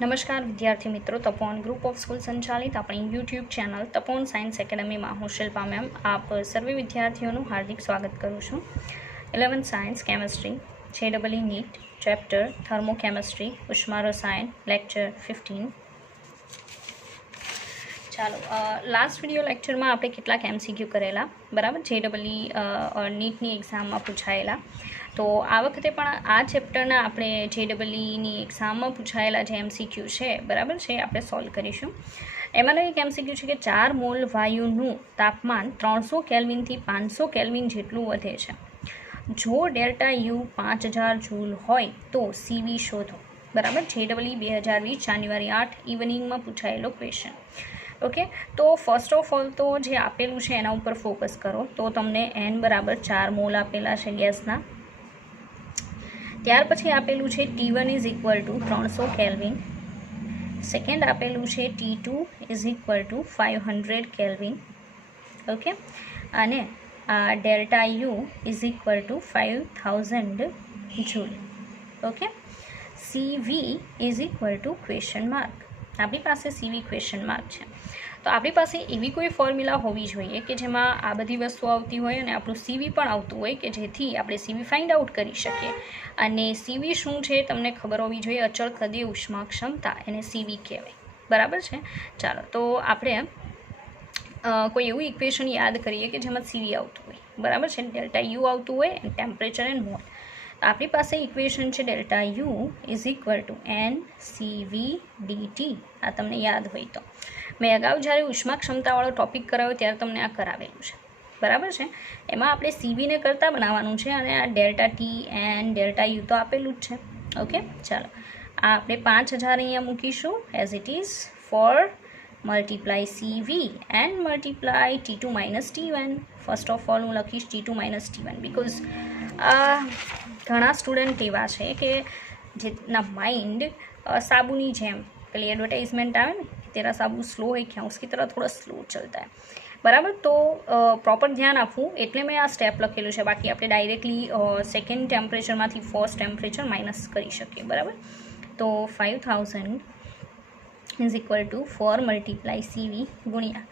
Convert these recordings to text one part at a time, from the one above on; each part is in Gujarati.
નમસ્કાર વિદ્યાર્થી મિત્રો, તપોન ગ્રુપ ઓફ સ્કૂલ સંચાલિત આપણી યુટ્યુબ ચેનલ તપોન સાયન્સ એકેડમીમાં હું શિલ્પા મેમ આપ સર્વે વિદ્યાર્થીઓનું હાર્દિક સ્વાગત કરું છું. 11th science chemistry JEE NEET chapter thermochemistry ઉષ્મા રસાયણ લેક્ચર 15. ચાલો, લાસ્ટ વિડીયો લેક્ચરમાં આપણે કેટલાક MCQ કરેલા, બરાબર, JEE નીટની એક્ઝામમાં પૂછાયેલા. તો આ વખતે પણ આ ચેપ્ટરના આપણે JEEની એક્ઝામમાં પૂછાયેલા જે MCQ છે, બરાબર છે, આપણે સોલ્વ કરીશું. એમાંનો એક MCQ છે કે 4 મોલ વાયુનું તાપમાન 300 કેલ્વિનથી 500 કેલ્વિન જેટલું વધે છે. જો ડેલ્ટા યુ 5000 જૂલ હોય તો CV શોધો. બરાબર, JEE 2020 જાન્યુઆરી 8 ઇવનિંગમાં પૂછાયેલો ક્વેશ્ચન. ઓકે, તો ફર્સ્ટ ઓફ ઓલ તો જે આપેલું છે એના ઉપર ફોકસ કરો. તો તમને N બરાબર 4 મોલ આપેલા છે ગેસના. ત્યાર પછી આપેલું છે T1 is equal to 300 kelvin. Second આપેલું છે T2 is equal to 500 kelvin. Okay, અને delta U is equal to 5000 joule. Okay, CV is equal to question mark. આપણી પાસે CV ક્વેશ્ચન માર્ક છે. તો આપણી પાસે એવી કોઈ ફોર્મ્યુલા હોવી જોઈએ કે જેમાં આ બધી વસ્તુ આવતી હોય અને આપણું CV પણ આવતું હોય, કે જેથી આપણે CV ફાઇન્ડ આઉટ કરી શકીએ. અને CV શું છે તમને ખબર હોવી જોઈએ. અચળ કદીય ઉષ્મા ક્ષમતા, એને CV કહેવાય. બરાબર છે. ચાલો, તો આપણે કોઈ એવું ઇક્વેશન યાદ કરીએ કે જેમાં CV આવતું હોય. બરાબર છે, ડેલ્ટા યુ આવતું હોય એન્ડ ટેમ્પરેચર એન્ડ મોલ. આપણી પાસે ઇક્વેશન છે delta U is equal two NCV dt. આ તમને યાદ હોય તો મેં અગાઉ જ્યારે ઉષ્મા ક્ષમતાવાળો ટોપિક કરાવ્યો ત્યારે તમને આ કરાવેલું છે. બરાબર છે. એમાં આપણે CVને કરતાં બનાવવાનું છે અને આ delta T N delta you તો આપેલું જ છે. ઓકે, ચાલો, આ આપણે 5000 અહીંયા મૂકીશું as it is four multiply CV and multiply T2 minus T1. First of all હું લખીશ T2 માઇનસ T1 બિકોઝ ઘણા સ્ટુડન્ટ એવા છે કે જેના માઇન્ડ સાબુની જેમ, પેલી એડવર્ટાઇઝમેન્ટ આવે ને, તેરા સાબુ સ્લો है क्या उसकी तरह थोड़ा स्लो चलता है. બરાબર, તો પ્રોપર ધ્યાન આપવું એટલે મેં આ સ્ટેપ લખેલું છે. બાકી આપણે ડાયરેક્ટલી સેકન્ડ ટેમ્પરેચરમાંથી ફર્સ્ટ ટેમ્પરેચર માઇનસ કરી શકીએ. બરાબર, તો 5000 is equal to 4 multiply CV ગુણ્યા,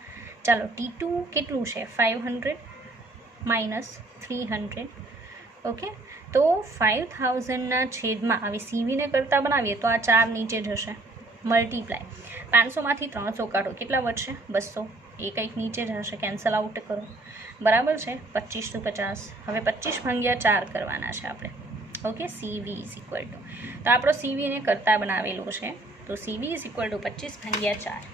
ચાલો, T2 કેટલું છે 500 માઇનસ 300. ઓકે, તો 5000ના છેદમાં હવે CVને કરતાં બનાવીએ તો આ 4 નીચે જશે. મલ્ટીપ્લાય 500માંથી 300 કાઢો, કેટલા વધશે 200. એ કંઈક નીચે જશે, કેન્સલ આઉટ કરો. બરાબર છે, 25 to 50. હવે 25 ભાગ્યા 4 કરવાના છે આપણે. Okay, CV is equal two, તો આપણો CVને કરતાં બનાવેલું છે, તો CV ઇઝ ઇક્વલ ટુ 25 ભાગ્યા 4.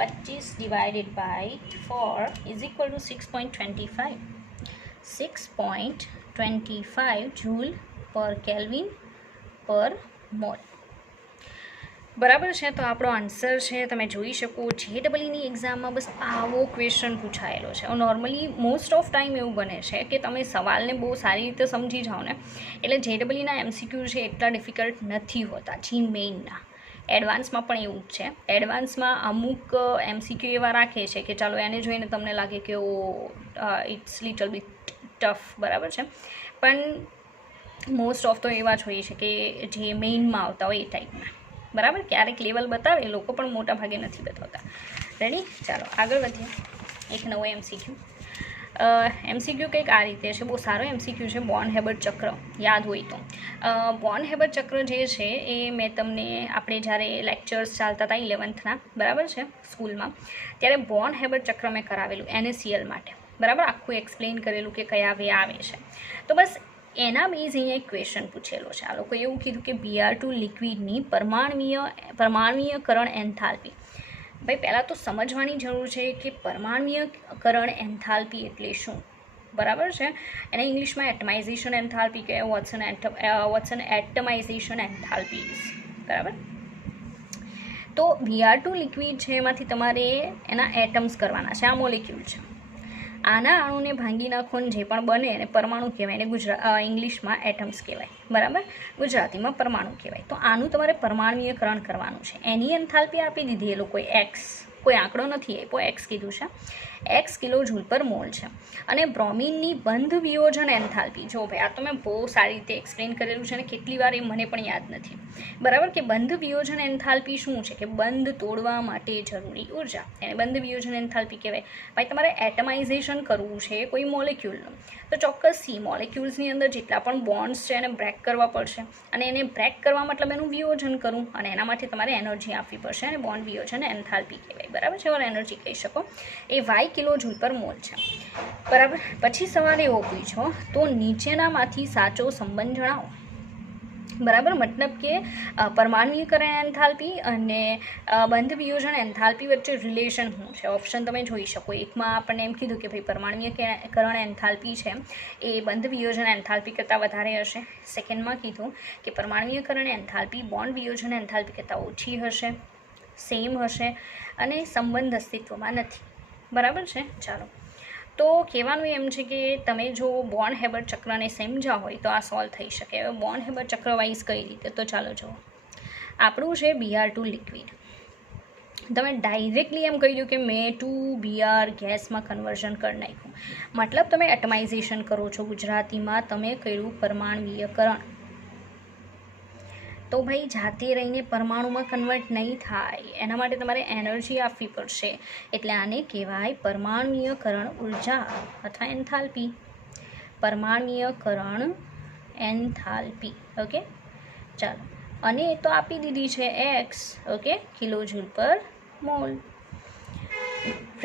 25 divided by 4 is equal to 6.25. 6.25 joule પર કેલ્વિન પર મોલ. બરાબર છે. તો આપણો આન્સર છે, તમે જોઈ શકો, JEEની એક્ઝામમાં બસ આવો ક્વેશ્ચન પૂછાયેલો છે. નોર્મલી મોસ્ટ ઓફ ટાઈમ એવું બને છે કે તમે સવાલને બહુ સારી રીતે સમજી જાઓ ને, એટલે JEEના MCQ છે એટલા ડિફિકલ્ટ નથી હોતા. મેઇનના એડવાન્સમાં પણ એવું જ છે. એડવાન્સમાં અમુક MCQ એવા રાખે છે કે ચાલો એને જોઈને તમને લાગે કે ઇટ્સ લિટલ બિટ ટફ. બરાબર છે, પણ મોસ્ટ ઓફ તો એવા જ હોય છે કે જે મેઇનમાં આવતા હોય એ ટાઈપના. બરાબર, ક્યારેક લેવલ બતાવે, લોકો પણ મોટા ભાગે નથી બતાવતા. રેડી, ચાલો આગળ વધીએ. એક નવો MCQ કંઈક આ રીતે છે. બહુ સારો MCQ છે. બોર્ન હેબર્ટ ચક્ર યાદ હોય તો. બોર્ન હેબર્ટ ચક્ર જે છે એ મેં તમને, આપણે જ્યારે લેક્ચર્સ ચાલતા હતા 11thના, બરાબર છે, સ્કૂલમાં, ત્યારે બોર્ન હેબર્ટ ચક્ર મેં કરાવેલું NaCl માટે. બરાબર, આખું એક્સપ્લેન કરેલું કે કયા વે આવે છે. તો બસ એના બેઝ અહીંયા એક ક્વેશ્ચન પૂછેલો છે. આ લોકોએ એવું કીધું કે Br2 લિક્વિડની પરમાણ્વીયકરણ એન્થાલ્પી. ભાઈ, પહેલાં તો સમજવાની જરૂર છે કે પરમાણ્વીયકરણ એન્થાલ્પી એટલે શું. બરાબર છે, એને ઇંગ્લિશમાં એટમાઇઝેશન એન્થાલ્પી કહે. What's an atomisation enthalpy. બરાબર, તો Br2 લિક્વિડ છે, એમાંથી તમારે એના એટમ્સ કરવાના છે. આ મોલેક્યુલ છે. આના અણુને ભાંગી નાખો, જે પણ બને એને પરમાણુ કહેવાય. એને ઇંગ્લિશમાં એટમ્સ કહેવાય. બરાબર, ગુજરાતીમાં પરમાણુ કહેવાય. તો આનું તમારે પરમાણ્વીયકરણ કરવાનું છે. એની એન્થાલ્પી આપી દીધી એ લોકોએ X. કોઈ આંકડો નથી આપ્યો, એક્સ કીધું છે, એક્સ કિલો જૂલ પર મોલ છે. અને બ્રોમિનની બંધ વિયોજન એન્થાલ્પી, જો ભાઈ આ તો મેં બહુ સારી રીતે એક્સપ્લેન કરેલું છે અને કેટલી વાર એ મને પણ યાદ નથી, બરાબર. કે બંધ વિયોજન એન્થાલ્પી શું છે? કે બંધ તોડવા માટે જરૂરી ઉર્જા, એને બંધ વિયોજન એન્થાલ્પી કહેવાય. ભાઈ તમારે એટમાઇઝેશન કરવું છે કોઈ મોલેક્યુલનું, તો ચોક્કસથી મોલેક્યુલ્સની અંદર જેટલા પણ બોન્ડ્સ છે એને બ્રેક કરવા પડશે, અને એને બ્રેક કરવા મતલબ એનું વિયોજન કરવું, અને એના માટે તમારે એનર્જી આપવી પડશે, અને બોન્ડ વિયોજન એન્થાલ્પી કહેવાય, બરાબર છે, ઓર એનર્જી કહી શકો. એ વાય કિલો જૂલ પર મોલ છે, બરાબર. પછી સવાલ એવો પૂછો તો નીચેનામાંથી સાચો સંબંધ જણાવો, બરાબર. મતલબ કે પરમાણ્વીયકરણ એન્થાલ્પી અને બંધ વિયોજન એન્થાલ્પી વચ્ચે રિલેશન શું છે? ઓપ્શન તમે જોઈ શકો. એકમાં આપણને એમ કીધું કે ભાઈ પરમાણ્વીયકરણ એન્થાલ્પી છે એ બંધ વિયોજન એન્થાલ્પી કરતાં વધારે હશે. સેકન્ડમાં કીધું કે પરમાણ્વીયકરણ એન્થાલ્પી બોન્ડ વિયોજન એન્થાલ્પી કરતાં ઓછી હશે, સેમ હશે, અને સંબંધ અસ્તિત્વમાં નથી, બરાબર છે. ચાલો, તો કહેવાનું એમ છે કે તમે જો બોર્ન હેબર્ટ ચક્રને સમજ્યા હોય તો આ સોલ્વ થઈ શકે. હવે બોર્ન હેબર્ટ ચક્ર વાઇઝ કઈ રીતે? તો ચાલો જુઓ. આપણું છે Br2 લિક્વિડ, તમે ડાયરેક્ટલી એમ કહી દો કે મેં 2Br ગેસમાં કન્વર્ઝન કરી નાખ્યું, મતલબ તમે એટમાઇઝેશન કરો છો. ગુજરાતીમાં તમે કર્યું પરમાણ્વીયકરણ. તો ભાઈ જાતે રહીને પરમાણુમાં કન્વર્ટ નહીં થાય, એના માટે તમારે એનર્જી આપવી પડશે, એટલે આને કહેવાય પરમાણ્વીયકરણ ઉર્જા અથવા એન્થાલ્પી. પરમાણ્વીયકરણ enthalpy, okay. ચાલો, અને એ તો આપી દીધી છે એક્સ, ઓકે, કિલો જૂલ પર મોલ.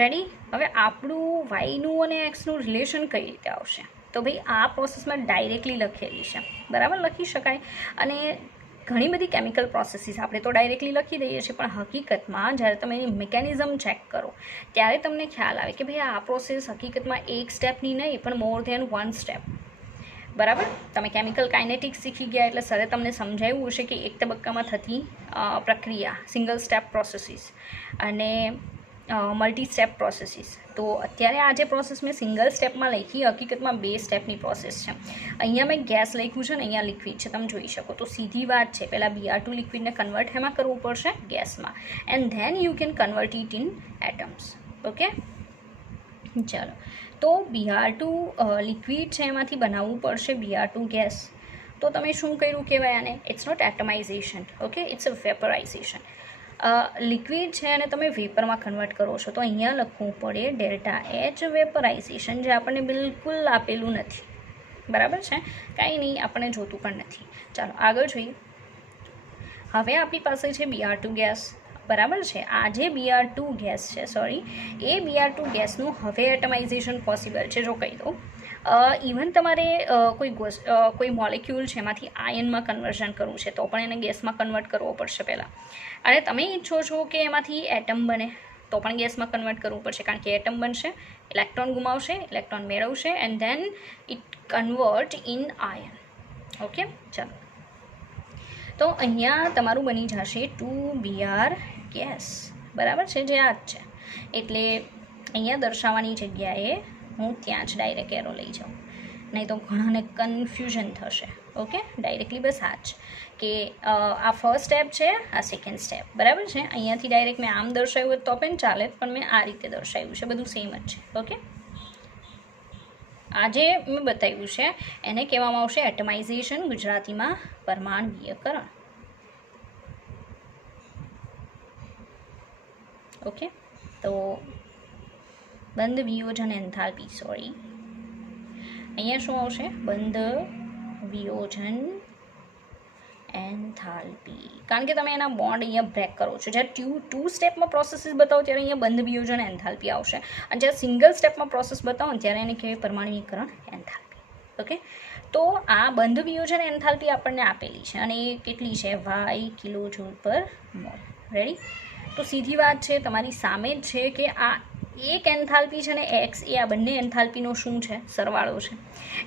રેડી. હવે આપણું વાયનું અને એક્સનું રિલેશન કઈ રીતે આવશે? તો ભાઈ આ પ્રોસેસમાં ડાયરેક્ટલી લખેલી છે, બરાબર, લખી શકાય. અને ઘણી બધી કેમિકલ પ્રોસેસીસ આપણે તો ડાયરેક્ટલી લખી દઈએ છીએ, પણ હકીકતમાં જ્યારે તમે એની મિકેનિઝમ ચેક કરો ત્યારે તમને ખ્યાલ આવે કે ભાઈ આ પ્રોસેસ હકીકતમાં એક સ્ટેપની નહીં પણ મોર ધેન વન સ્ટેપ, બરાબર. તમે કેમિકલ કાઇનેટિક્સ શીખી ગયા એટલે સરે તમને સમજાવ્યું હશે કે એક તબક્કામાં થતી પ્રક્રિયા સિંગલ સ્ટેપ પ્રોસેસીસ અને મલ્ટી સ્ટેપ પ્રોસેસીસ. તો અત્યારે આ જે પ્રોસેસ મેં સિંગલ સ્ટેપમાં લખી, હકીકતમાં 2 સ્ટેપની પ્રોસેસ છે. અહીંયા મેં ગેસ લખ્યું છે ને અહીંયા લિક્વિડ છે, તમે જોઈ શકો. તો સીધી વાત છે, પહેલાં Br2 લિક્વિડને કન્વર્ટ એમાં કરવું પડશે, ગેસમાં, and then you can convert it in atoms, okay. ચાલો, તો Br2 લિક્વિડ છે એમાંથી બનાવવું પડશે Br2 ગેસ. તો તમે શું કર્યું કહેવાય આને? It's not atomisation, okay, it's a vaporisation. Liquid છે અને તમે વેપરમાં કન્વર્ટ કરો છો, તો અહીંયા લખવું પડે ડેલ્ટા એચ વેપરાઇઝેશન, જે આપણને બિલકુલ આપેલું નથી, બરાબર છે. કાંઈ નહીં, આપણને જોતું પણ નથી. ચાલો આગળ જોઈએ. હવે આપણી પાસે છે Br2 ગેસ, બરાબર છે. આ જે Br2 ગેસ છે, સોરી, એ Br2 ગેસનું હવે એટમાઇઝેશન પોસિબલ છે. જો કહી દઉં, ઇવન તમારે કોઈ મોલેક્યુલ છે એમાંથી આયનમાં કન્વર્ઝન કરવું છે તો પણ એને ગેસમાં કન્વર્ટ કરવો પડશે પહેલાં. અને તમે ઈચ્છો છો કે એમાંથી એટમ બને તો પણ ગેસમાં કન્વર્ટ કરવું પડશે, કારણ કે એટમ બનશે, ઇલેક્ટ્રોન ગુમાવશે, ઇલેક્ટ્રોન મેળવશે, and then it convert in ion, okay. ચાલો, તો અહીંયા તમારું બની જશે 2Br ગેસ, બરાબર છે, જે આ જ છે. એટલે અહીંયા દર્શાવવાની જગ્યાએ હું ત્યાં જ ડાયરેક્ટ એરો લઈ જાઉં, નહીં તો ઘણાને કન્ફ્યુઝન થશે, ઓકે. ડાયરેક્ટલી બસ આ જ કે આ ફર્સ્ટ સ્ટેપ છે, આ સેકન્ડ સ્ટેપ, બરાબર છે. અહીંયાથી ડાયરેક્ટ મેં આમ દર્શાવ્યું તો પણ ચાલે, પણ મેં આ રીતે દર્શાવ્યું છે, બધું સેમ જ છે, ઓકે. આજે મેં બતાવ્યું છે એને કહેવામાં આવશે એટમાઇઝેશન, ગુજરાતીમાં પરમાણ્વીયકરણ, ઓકે. તો બંધ વિયોજન એન્થાલ્પી, સોરી, અહીંયા શું આવશે? બંધ વિયોજન એન્થાલ્પી, કારણ કે તમે એના બોન્ડ અહીંયા બ્રેક કરો છો. જ્યારે ટુ સ્ટેપમાં પ્રોસેસીસ બતાવો ત્યારે અહીંયા બંધ વિયોજન એન્થાલ્પી આવશે, અને જ્યારે સિંગલ સ્ટેપમાં પ્રોસેસ બતાવો ને ત્યારે એને કહેવાય પરમાણ્વીયકરણ એન્થાલ્પી, ઓકે. તો આ બંધ વિયોજન એન્થાલ્પી આપણને આપેલી છે, અને એ કેટલી છે? વાય કિલો જૂલ પર મોલ. રેડી. તો સીધી વાત છે, તમારી સામે જ છે કે આ એક એન્થાલ્પી છે ને એક્સ, એ આ બંને એન્થાલ્પીનો શું છે? સરવાળો છે.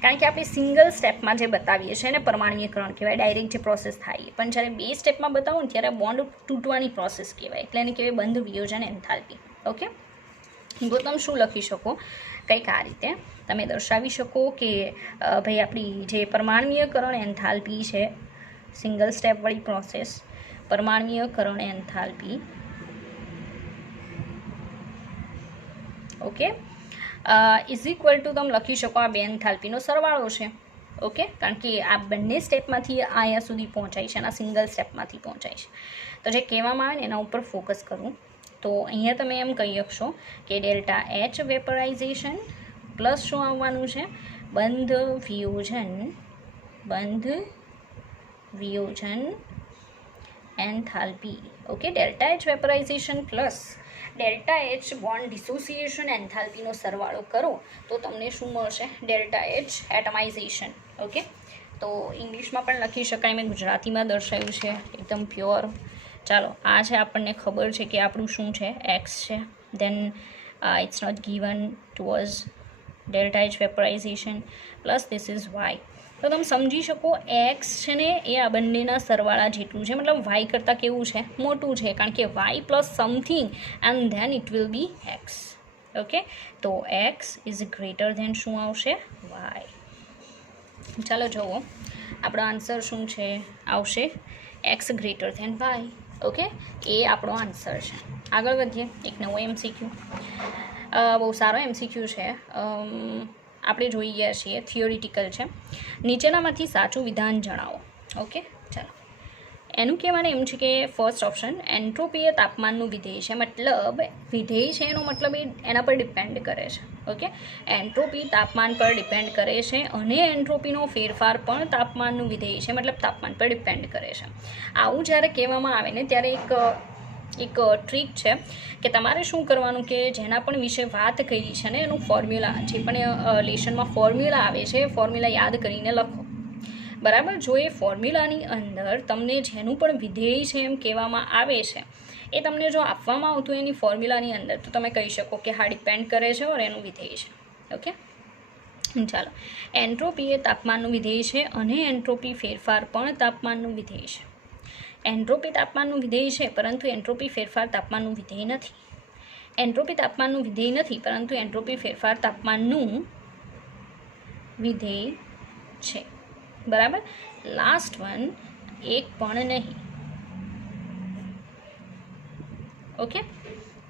કારણ કે આપણે સિંગલ સ્ટેપમાં જે બતાવીએ છીએ એને પરમાણ્વીયકરણ કહેવાય, ડાયરેક્ટ જે પ્રોસેસ થાય, પણ જ્યારે 2 સ્ટેપમાં બતાવો ને ત્યારે બોન્ડ તૂટવાની પ્રોસેસ કહેવાય, એટલે એને કહેવાય બંધ વિયોજન એન્થાલ્પી, ઓકે. તો તમે શું લખી શકો? કંઈક આ રીતે તમે દર્શાવી શકો કે ભાઈ આપણી જે પરમાણ્વીયકરણ એન્થાલ્પી છે, સિંગલ સ્ટેપવાળી પ્રોસેસ, પરમાણ્વીયકરણ enthalpy okay is equal to તમે લખી શકો આ બે એન્થાલ્પીનો સરવાળો છે. ઓકે, કારણ કે આ બંને સ્ટેપમાંથી અહીંયા સુધી પહોંચાય છે અને આ સિંગલ સ્ટેપમાંથી પહોંચાય છે. તો જે કહેવામાં આવે ને એના ઉપર ફોકસ કરું તો અહીંયા તમે એમ કહી શકશો કે ડેલ્ટા એચ વેપરાઇઝેશન પ્લસ શું આવવાનું છે, બંધ વિયોજન enthalpy. Okay, delta H vaporisation plus delta H bond dissociation એન્થાલ્પીનો સરવાળો કરો તો તમને શું મળશે, ડેલ્ટા એચ એટમાઇઝેશન. ઓકે, તો ઇંગ્લિશમાં પણ લખી શકાય, મેં ગુજરાતીમાં દર્શાવ્યું છે એકદમ પ્યોર. ચાલો, આ છે આપણને ખબર છે કે આપણું શું છે, એક્સ છે, then it's not given towards delta H vaporisation plus this is Y. તો તમે સમજી શકો એક્સ છે ને એ આ બંનેના સરવાળા જેટલું છે, મતલબ વાય કરતાં કેવું છે, મોટું છે, કારણ કે Y plus something and then it will be X. Okay, તો એક્સ ઇઝ ગ્રેટર ધેન શું આવશે, વાય. ચાલો જુઓ આપણો આન્સર શું છે, આવશે X greater than Y. Okay, એ આપણો આન્સર છે. આગળ વધીએ, એક નવો MCQ, બહુ સારો MCQ છે. આપણે જોઈ ગયા છીએ, થિયોરિટિકલ છે. નીચેનામાંથી સાચું વિધાન જણાવો. ઓકે, ચાલો, એનું કહેવાનું એમ છે કે ફર્સ્ટ ઓપ્શન, એન્ટ્રોપી એ તાપમાનનું વિધેય છે. મતલબ વિધેય છે એનો મતલબ એ એના પર ડિપેન્ડ કરે છે. ઓકે, એન્ટ્રોપી તાપમાન પર ડિપેન્ડ કરે છે અને એન્ટ્રોપીનો ફેરફાર પણ તાપમાનનું વિધેય છે, મતલબ તાપમાન પર ડિપેન્ડ કરે છે. આવું જ્યારે કહેવામાં આવે ને ત્યારે એક ટ્રીક છે કે તમારે શું કરવાનું કે જેના પણ વિશે વાત કરી છે ને એનું ફોર્મ્યુલા, જે પણ લેશનમાં ફોર્મ્યુલા આવે છે એ ફોર્મ્યુલા યાદ કરીને લખો. બરાબર, જો એ ફોર્મ્યુલાની અંદર તમને જેનું પણ વિધેય છે એમ કહેવામાં આવે છે એ તમને જો આપવામાં આવતું એની ફોર્મ્યુલાની અંદર, તો તમે કહી શકો કે હા ડિપેન્ડ કરે છે ઓર એનું વિધેય છે. ઓકે, ચાલો, એન્ટ્રોપી એ તાપમાનનું વિધેય છે અને એન્ટ્રોપી ફેરફાર પણ તાપમાનનું વિધેય છે. એન્ટ્રોપી તાપમાનનું વિધેય છે પરંતુ એન્ટ્રોપી ફેરફાર તાપમાનનું વિધેય નથી. એન્ટ્રોપી તાપમાનનું વિધેય નથી પરંતુ એન્ટ્રોપી ફેરફાર તાપમાનનું વિધેય છે. બરાબર, લાસ્ટ વન, એક પણ નહીં. ઓકે,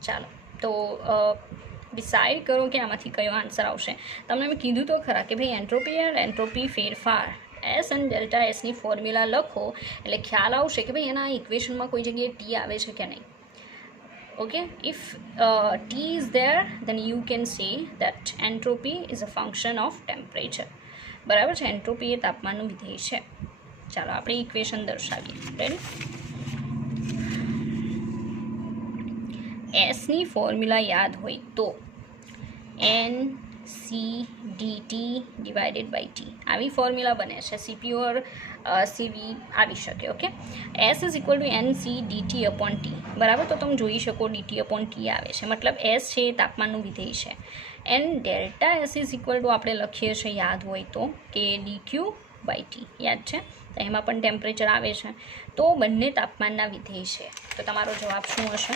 ચાલો, તો ડિસાઇડ કરો કે આમાંથી કયો આન્સર આવશે. તમને મેં કીધું તો ખરા કે ભાઈ એન્ટ્રોપી અને એન્ટ્રોપી ફેરફાર એસ અને ડેલ્ટા એસની ફોર્મ્યુલા લખો એટલે ખ્યાલ આવશે કે ભાઈ એના ઇક્વેશનમાં કોઈ જગ્યાએ ટી આવે છે કે નહીં. Okay, if T is there then you can say that entropy is a function of temperature. બરાબર છે, એન્ટ્રોપી એ તાપમાનનું વિધેય છે. ચાલો આપણે ઇક્વેશન દર્શાવીએ. રેડી, એસની ફોર્મ્યુલા યાદ હોય તો NCDT ડિવાઇડેડ બાય ટી, આવી ફોર્મ્યુલા બને છે. CP ઓર CV આવી શકે. Okay, S is equal two NCDT upon T. બરાબર, તો તમે જોઈ શકો DT અપોન ટી આવે છે, મતલબ S છે એ તાપમાનનું વિધેય છે. And delta S is equal two આપણે લખીએ છીએ યાદ હોય તો કે DQ બાય ટી, યાદ છે, તો એમાં પણ ટેમ્પરેચર આવે છે. તો બંને તાપમાનના વિધેય છે. તો તમારો જવાબ શું હશે,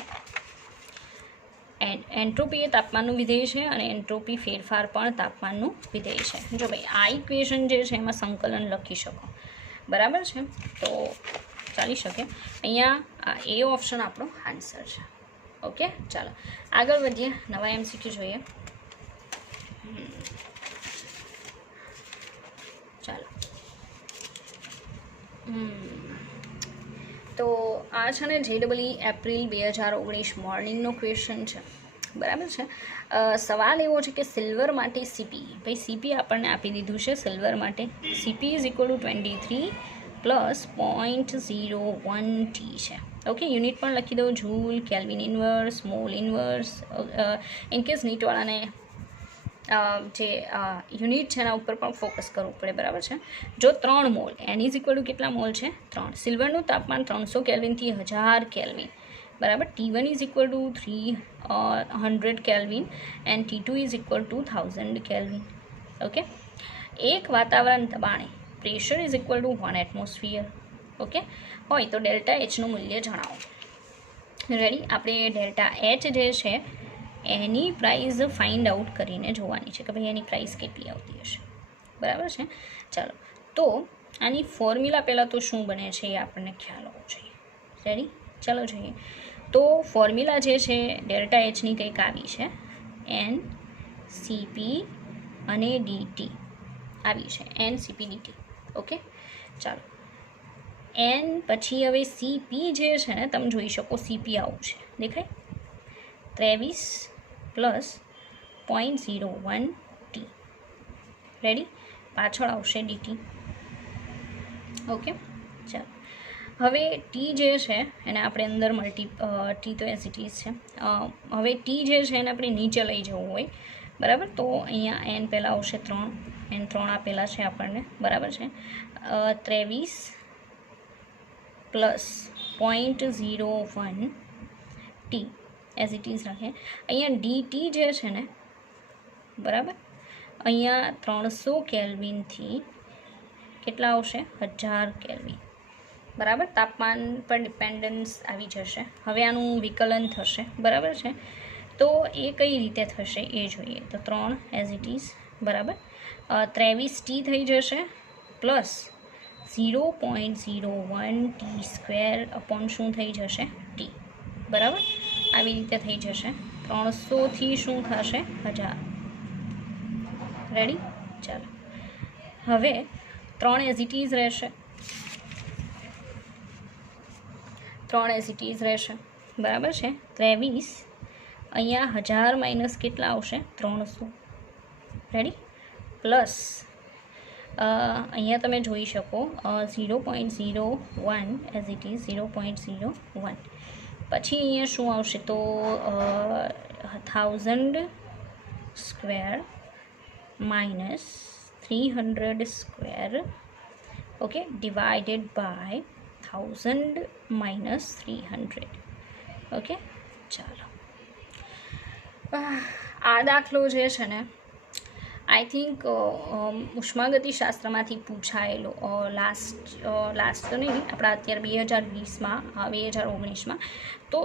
એન્ટ્રોપી એ તાપમાનનું વિધેય છે અને એન્ટ્રોપી ફેરફાર પણ તાપમાનનું વિધેય છે. જો ભાઈ આ ઇક્વેશન જે છે એમાં સંકલન લખી શકો. બરાબર છે, તો ચાલી શકે. અહીંયા એ ઓપ્શન આપણો આન્સર છે. ઓકે, ચાલો આગળ વધીએ, નવા MCQ જોઈએ. ચાલો, તો આ છે ને JEE એપ્રિલ 2019 મોર્નિંગનો ક્વેશ્ચન છે. બરાબર છે, સવાલ એવો છે કે સિલ્વર માટે CP, ભાઈ CP આપણને આપી દીધું છે સિલ્વર માટે. CP ઇઝ ઇક્વલ ટુ 23 પ્લસ 0.01 T છે. ઓકે, યુનિટ પણ લખી દઉં, joule, kelvin inverse, mole inverse. In case નીટવાળાને જે યુનિટ છે એના ઉપર પણ ફોકસ કરવું પડે. બરાબર છે, જો 3 mall, N is equal two કેટલા મોલ છે, 3. સિલ્વરનું તાપમાન 300 કેલ્વિનથી 1000 કેલ્વિન. બરાબર, T1 is equal to 300 kelvin and T2 is equal two 1000 kelvin. Okay, એક વાતાવરણ દબાણે pressure is equal two 1 atmosphere. Okay, હોય તો ડેલ્ટા એચનું મૂલ્ય જણાવો. રેડી, આપણે ડેલ્ટા એચ જે છે એની પ્રાઇસ ફાઇન્ડ આઉટ કરીને જોવાની છે કે ભાઈ એની પ્રાઇસ કેટલી આવતી હશે. બરાબર છે, ચાલો, તો આની ફોર્મ્યુલા પહેલાં તો શું બને છે એ આપણને ખ્યાલ હોવો જોઈએ. રેડી, ચાલો જોઈએ. તો ફોર્મ્યુલા જે છે ડેલ્ટા એચની કંઈક આવી છે. એન સીપી અને ડીટી આવી છે, એન સીપી ડીટી. ઓકે, ચાલો એન પછી હવે સીપી જે છે ને તમે જોઈ શકો સીપી આવું છે, દેખાય 23 પ્લસ 0.01 ટી. રેડી, પાછળ આવશે ડીટી. ઓકે, ચાલો હવે ટી જે છે એને આપણે અંદર ટી તો એઝ ઇટ ઇઝ છે. હવે ટી જે છે એને આપણે નીચે લઈ જવું હોય, બરાબર, તો અહીંયા એન પહેલાં આવશે 3, એન 3 આપેલા છે આપણને, બરાબર છે. 23 પ્લસ 0.01 ટી એઝ ઇટ ઇઝ રાખે. અહીંયા ડીટી જે છે ને, બરાબર, અહીંયા 300 કેલ્વિનથી કેટલા આવશે 1000 કેલ્વિન, બરાબર. તાપમાન પર ડિપેન્ડન્સ આવી જશે. હવે આનું વિકલન થશે, બરાબર છે. તો એ કઈ રીતે થશે એ જોઈએ. તો 3 એઝ ઇટ ઇઝ, બરાબર, 23 ટી થઈ જશે પ્લસ 0.01 ટી સ્ક્વેર અપોન શું થઈ જશે ટી, બરાબર. આવી રીતે થઈ જશે. 300થી શું થશે 1000. રેડી, ચાલો હવે 3 એઝ ઇટ ઇઝ રહેશે, 3 એઝ ઇટ ઇઝ રહેશે, બરાબર છે. 23 અહીંયા 1000 માઇનસ કેટલા આવશે 300. રેડી, પ્લસ અહીંયા તમે જોઈ શકો 0.01 એઝ ઇટ ઇઝ 0.01. પછી અહીંયા શું આવશે તો 1000 square minus 300 square, okay, divided by 1000 minus 300. Okay, ચાલો આ દાખલો જે છે ને આઈ થિંક ઉષ્માગતિશાસ્ત્રમાંથી પૂછાયેલો લાસ્ટ તો નહીં, આપણા અત્યારે 2020માં 2019માં. તો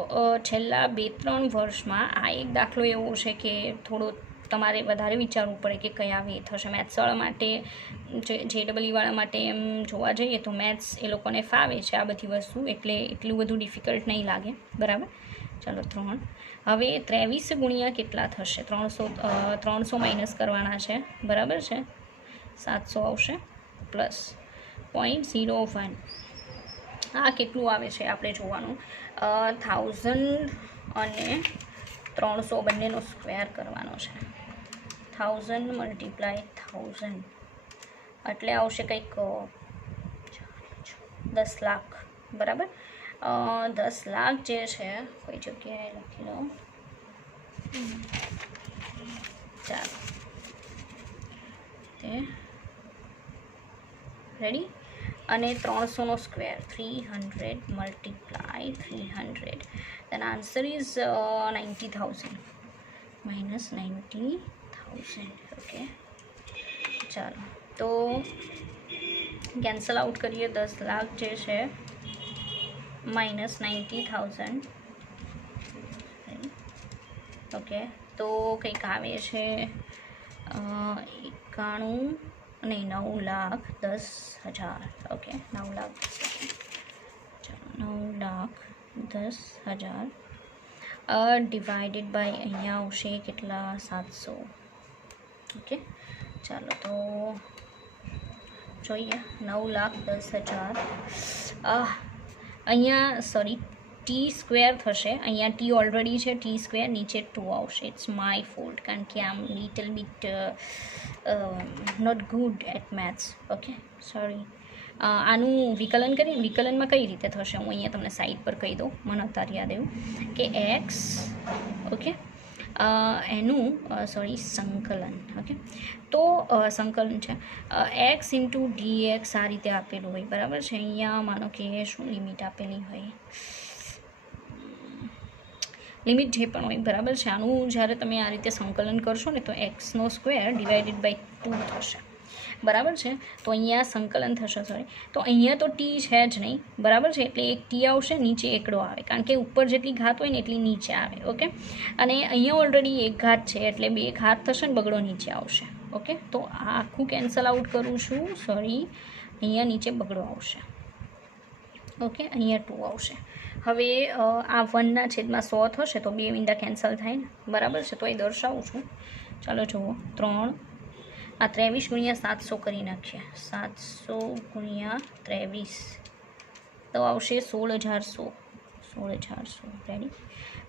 છેલ્લા 2-3 વર્ષમાં આ એક દાખલો એવો છે કે થોડો તમારે વધારે વિચારવું પડે કે કયા વે થશે. મેથ્સવાળા માટે JEE માટે એમ જોવા જઈએ તો મેથ્સ એ લોકોને ફાવે છે આ બધી વસ્તુ, એટલે એટલું બધું ડિફિકલ્ટ નહીં લાગે, બરાબર. ચાલો 3 હવે 23 ગુણ્યા કેટલા થશે 300 માઇનસ કરવાના છે, બરાબર છે. 700 આવશે પ્લસ 0.01. આ કેટલું આવે છે આપણે જોવાનું. 1000 અને 300 બંનેનો સ્ક્વેર કરવાનો છે. 1000 મલ્ટીપ્લાય 1000 એટલે આવશે કંઈક 10 લાખ, બરાબર. 10 લાખ જે છે કોઈ જગ્યાએ લખી લો, ચાલો તે રેડી. અને 300નો square 300 multiply 300, then answer is 90,000 minus 90,000. Okay, ચાલો તો કેન્સલ આઉટ કરીએ. 10 લાખ જે છે માઇનસ 90,000. ઓકે, તો કંઈક આવે છે 91 નહીં 9,10,000. ઓકે, 9,10,000. ચાલો 9,10,000 ડિવાઇડેડ બાય અહીંયા આવશે કેટલા 700. ઓકે, ચાલો તો જોઈએ 9,10,000. અહીંયા સોરી ટી સ્ક્વેર થશે. અહીંયા ટી ઓલરેડી છે, ટી સ્ક્વેર નીચે 2 આવશે. ઇટ્સ માય ફોલ્ટ કારણ કે આમ little bit not good at maths. Okay, sorry. આનું વિકલન કરીએ, વિકલનમાં કઈ રીતે થશે હું અહીંયા તમને સાઈડ પર કહી દઉં, મને અત્યારે યાદ આવ્યું કે એક્સ, ઓકે, એનું સોરી સંકલન. ઓકે, તો સંકલન છે એક્સ ઇન્ટુ ડીએક્સ આ રીતે આપેલું હોય, બરાબર છે. અહીંયા માનો કે શું લિમિટ આપેલી હોય, લિમિટ જે પણ હોય, બરાબર છે. આનું જ્યારે તમે આ રીતે સંકલન કરશો ને તો એક્સનો સ્ક્વેર ડિવાઇડેડ બાય 2 થશે, બરાબર છે. તો અહીંયા સંકલન થશે, સોરી. તો અહીંયા તો ટી છે જ નહીં, બરાબર છે, એટલે એક ટી આવશે, નીચે એકડો આવે કારણ કે ઉપર જેટલી ઘાત હોય ને એટલી નીચે આવે. ઓકે, અને અહીંયા ઓલરેડી એક ઘાત છે એટલે 2 ઘાત થશે ને બગડો નીચે આવશે. ઓકે, તો આ આખું કેન્સલ આઉટ કરું છું, સોરી. અહીંયા નીચે બગડો આવશે. ઓકે, અહીંયા 2 આવશે. હવે આ 1ના છેદમાં 100 થશે તો 2 મીંડા કેન્સલ થાય ને, બરાબર છે. તો એ દર્શાવું છું. ચાલો જુઓ, 3 આ 23 ગુણ્યા 700 કરી નાખીએ. 700 ગુણ્યા 23 તો આવશે 16,100. 16,100 રેડી.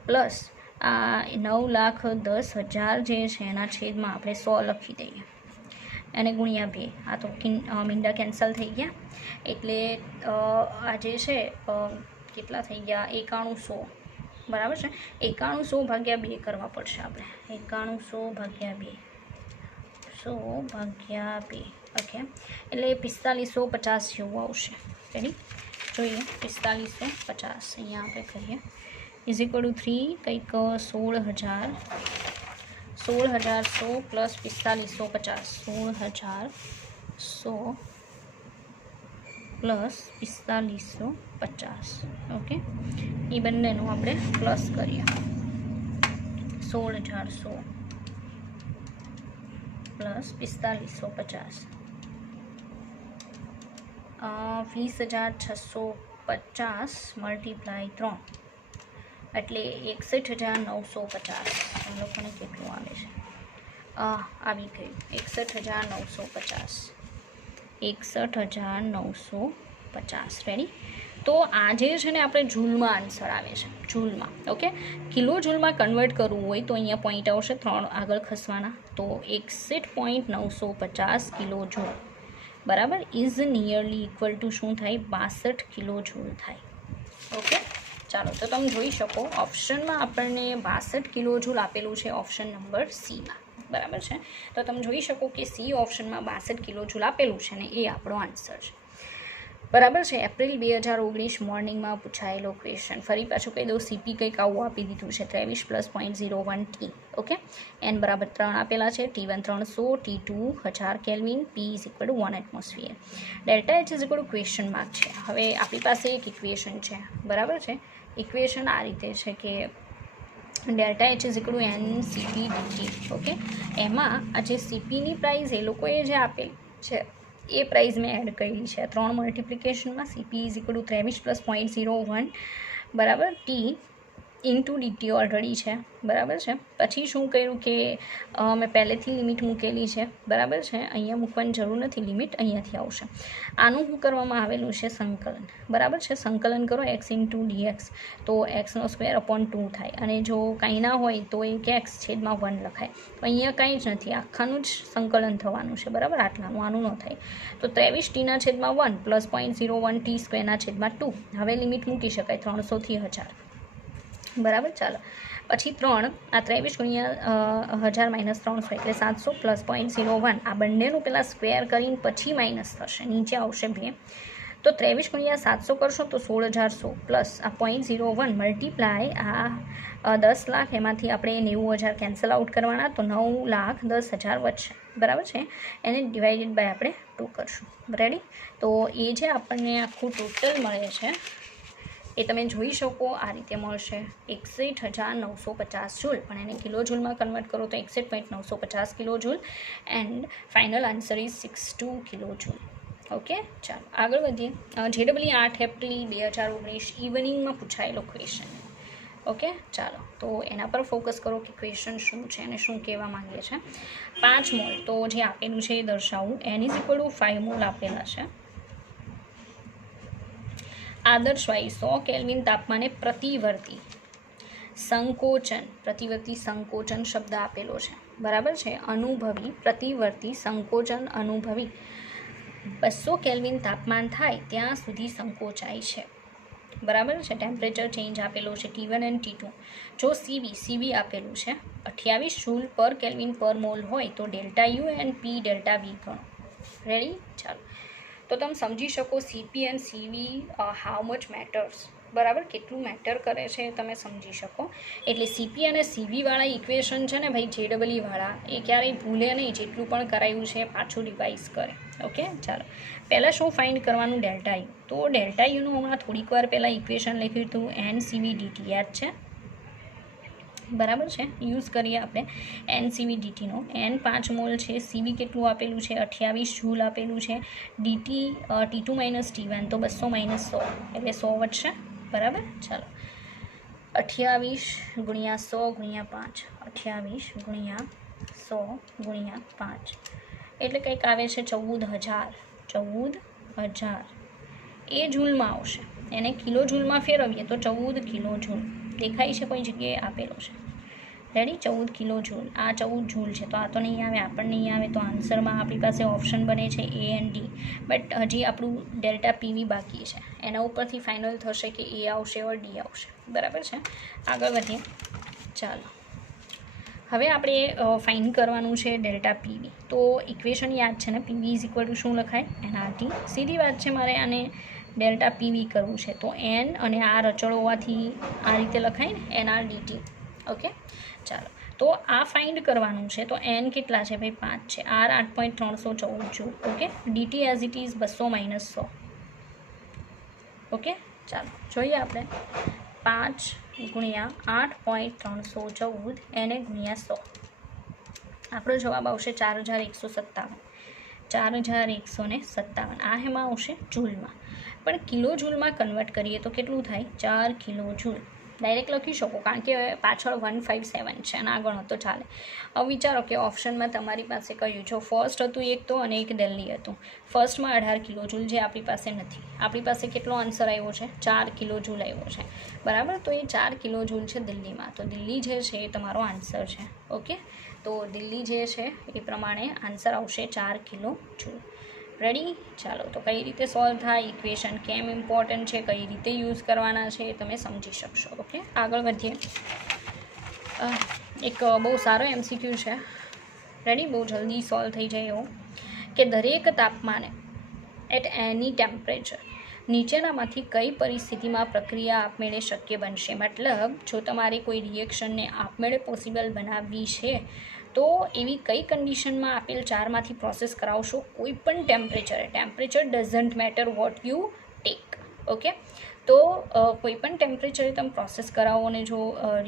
પ્લસ આ 9,10,000 જે છે એના છેદમાં આપણે 100 લખી દઈએ અને ગુણ્યા 2. આ તો મીંડા કેન્સલ થઈ ગયા એટલે આ જે છે કેટલા થઈ ગયા 9100, બરાબર છે. 9100 ભાગ્યા 2 કરવા પડશે આપણે. 9100 ભાગ્યા 2, 100 ભાગ્યા 2, ઓકે. એટલે 4550 જેવું આવશે. રેડી, જોઈએ 4550 અહીંયા આપણે કરીએ ઇઝ ઇક્વલ ટુ 3 કંઈક 16,100 પ્લસ 4550, 16,100 પ્લસ 4550, ઓકે. એ બંનેનું આપણે પ્લસ કરીએ. 16,100 પ્લસ 4550, 20,650 મલ્ટીપ્લાય 3 એટલે 61,950. એમ લોકોને કેટલું આવે છે? આવી ગયું 61,950. 61,950 રેડી. તો આ જે છે ને આપણે જૂલમાં આન્સર આવે છે, જૂલમાં, ઓકે. કિલો જૂલમાં કન્વર્ટ કરવું હોય તો અહીંયા પોઈન્ટ આવશે 3 આગળ ખસવાના. તો 61.950 કિલો જૂલ, બરાબર, ઇઝ નિયરલી ઇક્વલ ટુ શું થાય? 62 કિલો જૂલ થાય, ઓકે. ચાલો, તો તમે જોઈ શકો ઓપ્શનમાં આપણને 62 કિલો જૂલ આપેલું છે, ઓપ્શન નંબર સીમાં, બરાબર છે. તો તમે જોઈ શકો કે સી ઓપ્શનમાં 62 કિલો જૂલ આપેલું છે ને એ આપણો આન્સર છે, બરાબર છે. એપ્રિલ 2019 મોર્નિંગમાં પૂછાયેલો ક્વેશ્ચન. ફરી પાછું કહી દઉં, સીપી કંઈક આવું આપી દીધું છે 23 + 0.01 T, ઓકે. n બરાબર 3 આપેલા છે, T1 300, T2 1000 kelvin, P = 1 atmosphere. Delta H = question mark છે. હવે આપણી પાસે એક ઇક્વેશન છે, બરાબર છે. ઇક્વેશન આ રીતે છે કે delta H = NCP dt, okay. એમાં આ જે સીપીની પ્રાઇસ એ લોકોએ જે આપેલી છે એ પ્રાઇસ મેં એડ કરેલી છે 3 મલ્ટિપ્લિકેશનમાં. સીપી = 23 + 0.01, બરાબર, ટી ઇન્ટુ ડીટી ઓલરેડી છે, બરાબર છે. પછી શું કર્યું કે મેં પહેલેથી લિમિટ મૂકેલી છે, બરાબર છે. અહીંયા મૂકવાની જરૂર નથી, લિમિટ અહીંયાથી આવશે. આનું શું કરવામાં આવેલું છે? સંકલન, બરાબર છે. સંકલન કરો x × dx તો x²/2 થાય. અને જો કાંઈ ના હોય તો એક x છેદમાં 1 લખાય. તો અહીંયા કાંઈ જ નથી, આખાનું જ સંકલન થવાનું છે, બરાબર. આટલાનું, આનું ન થાય. તો 23t/1 પ્લસ 0.01 t²/2. હવે લિમિટ મૂકી શકાય 300 થી 1000, બરાબર. ચાલો, પછી 3 આ 23 ગુણ્યા 1000 - 300 એટલે 700 પ્લસ 0.01 આ બંનેનું પહેલાં સ્ક્વેર કરીને પછી માઇનસ થશે, નીચે આવશે 2. તો 23 ગુણ્યા 700 કરશો તો 16,100 પ્લસ આ 0.01 મલ્ટીપ્લાય આ 10 લાખ, એમાંથી આપણે 90,000 કેન્સલ આઉટ કરવાના તો 9,10,000 વધશે, બરાબર છે. એને ડિવાઇડેડ બાય આપણે 2 કરશું, રેડી. તો એ જે આપણને આખું ટોટલ મળે છે એ તમે જોઈ શકો આ રીતે મળશે 61,950 જૂલ. પણ એને કિલો જૂલમાં કન્વર્ટ કરો તો 61.950 kilo joule. And final answer is 62 kilo joule, okay. ચાલો આગળ વધીએ. JEE 8 એપ્રિલ 2019 ઇવનિંગમાં પૂછાયેલો ક્વેશ્ચન, ઓકે. ચાલો, તો એના પર ફોકસ કરો કે ક્વેશ્ચન શું છે અને શું કહેવા માંગે છે. 5 મોલ તો જે આપેલું છે એ દર્શાવું. n = 5 મોલ આપેલા છે. આદર્શ વાયુ 100 કેલ્વિન તાપમાને પ્રતિવર્તી સંકોચન શબ્દ આપેલો છે, બરાબર છે. અનુભવી પ્રતિવર્તી સંકોચન અનુભવી 200 કેલ્વિન તાપમાન થાય ત્યાં સુધી સંકોચાય છે, બરાબર છે. ટેમ્પરેચર ચેન્જ આપેલો છે T1 અને T2. જો CV આપેલું છે 28 જૂલ પર કેલ્વિન પર મોલ હોય તો delta U and P delta V ગણો, રેડી. ચાલો, તો તમે સમજી શકો CP and CV how much matters, બરાબર, કેટલું મેટર કરે છે તમે સમજી શકો. એટલે સીપી અને સીવીવાળા ઇક્વેશન છે ને ભાઈ, JEE વાળા એ ક્યારેય ભૂલે નહીં, જેટલું પણ કરાયું છે પાછું રિવાઇઝ કરે, ઓકે. ચાલો, પહેલાં શું ફાઇન્ડ કરવાનું? Delta you. તો ડેલ્ટા યુનું હમણાં થોડીક વાર પહેલાં ઇક્વેશન લખ્યું હતું NCV dt, યાદ છે, બરાબર છે. યુઝ કરીએ આપણે NCV dt નો. n 5 મોલ છે, સીવી કેટલું આપેલું છે? 28 જૂલ આપેલું છે. dt T2 - T1 તો 200 - 100 એટલે 100 વધશે, બરાબર. ચાલો 28 ગુણ્યા 100 ગુણ્યા 5, 28 ગુણ્યા 100 ગુણ્યા 5 એટલે કંઈક આવે છે 14,000. 14,000 એ જૂલમાં આવશે. એને કિલો જૂલમાં ફેરવીએ તો 14 કિલો જૂલ દેખાય છે, કોઈ જગ્યાએ આપેલો છે. Ready, 14 kilo joule. આ 14 જૂલ છે, તો આ તો નહીં આવે, આ પણ નહીં આવે. તો આન્સરમાં આપણી પાસે ઓપ્શન બને છે એ એન્ડ ડી. બટ હજી આપણું ડેલ્ટા પીવી બાકી છે. એના ઉપરથી ફાઇનલ થશે કે એ આવશે ઓર ડી આવશે. બરાબર છે. આગળ વધીએ. ચાલો હવે આપણે ફાઇન કરવાનું છે ડેલ્ટા પીવી. તો ઇક્વેશન યાદ છે ને, પીવી ઇઝ ઇક્વલ ટુ શું લખાય? એનઆરટી. સીધી વાત છે, મારે આને ડેલ્ટા પીવી કરવું છે તો એન અને આ રચળ હોવાથી આ રીતે લખાય ને, એનઆરડીટી. ઓકે, ચાલો તો આ ફાઇન્ડ કરવાનું છે. તો એન કેટલા છે ભાઈ? 5 છે. R 8.314 joule. Okay, DT as it is 200 - 100. Okay, ચાલો જોઈએ આપણે. 5 ગુણ્યા 8.314 એને ગુણ્યા 100. આપણો જવાબ આવશે 4157. 4157. આ એમાં આવશે જૂલમાં. પણ કિલો જૂલમાં કન્વર્ટ કરીએ તો કેટલું થાય? 4 કિલો જૂલ. ડાયરેક્ટ લખી શકો કારણ કે પાછળ 157 છે અને આગળ હતો ચાલે. હવે વિચારો કે ઓપ્શનમાં તમારી પાસે કયું જો ફર્સ્ટ હતું એક તો અને એક દિલ્હી હતું. ફર્સ્ટમાં 18 કિલો જૂલ જે આપણી પાસે નથી. આપણી પાસે કેટલો આન્સર આવ્યો છે? 4 કિલો જૂલ આવ્યો છે. બરાબર, તો એ 4 કિલો જૂલ છે દિલ્હીમાં. તો દિલ્હી જે છે એ તમારો આન્સર છે. ઓકે, તો દિલ્હી જે છે એ પ્રમાણે આન્સર આવશે 4 કિલો જૂલ. રેડી, ચાલો તો કઈ રીતે સોલ્વ થાય, ઇક્વેશન કેમ ઇમ્પોર્ટન્ટ છે, કઈ રીતે યુઝ કરવાના છે એ તમે સમજી શકશો. ઓકે, આગળ વધીએ. એક બહુ સારો MCQ છે. રેડી, બહુ જલ્દી સોલ્વ થઈ જાય એવો કે દરેક તાપમાને એટ એની ટેમ્પરેચર નીચેનામાંથી કઈ પરિસ્થિતિમાં પ્રક્રિયા આપમેળે શક્ય બનશે. મતલબ જો તમારે કોઈ રિએક્શનને આપમેળે પોસિબલ બનાવવી છે તો એવી કઈ કન્ડિશનમાં આપેલ 4માંથી પ્રોસેસ કરાવશો કોઈ પણ ટેમ્પરેચરે. Temperature doesn't matter what you take. Okay, તો કોઈ પણ ટેમ્પરેચરે તમે પ્રોસેસ કરાવો અને જો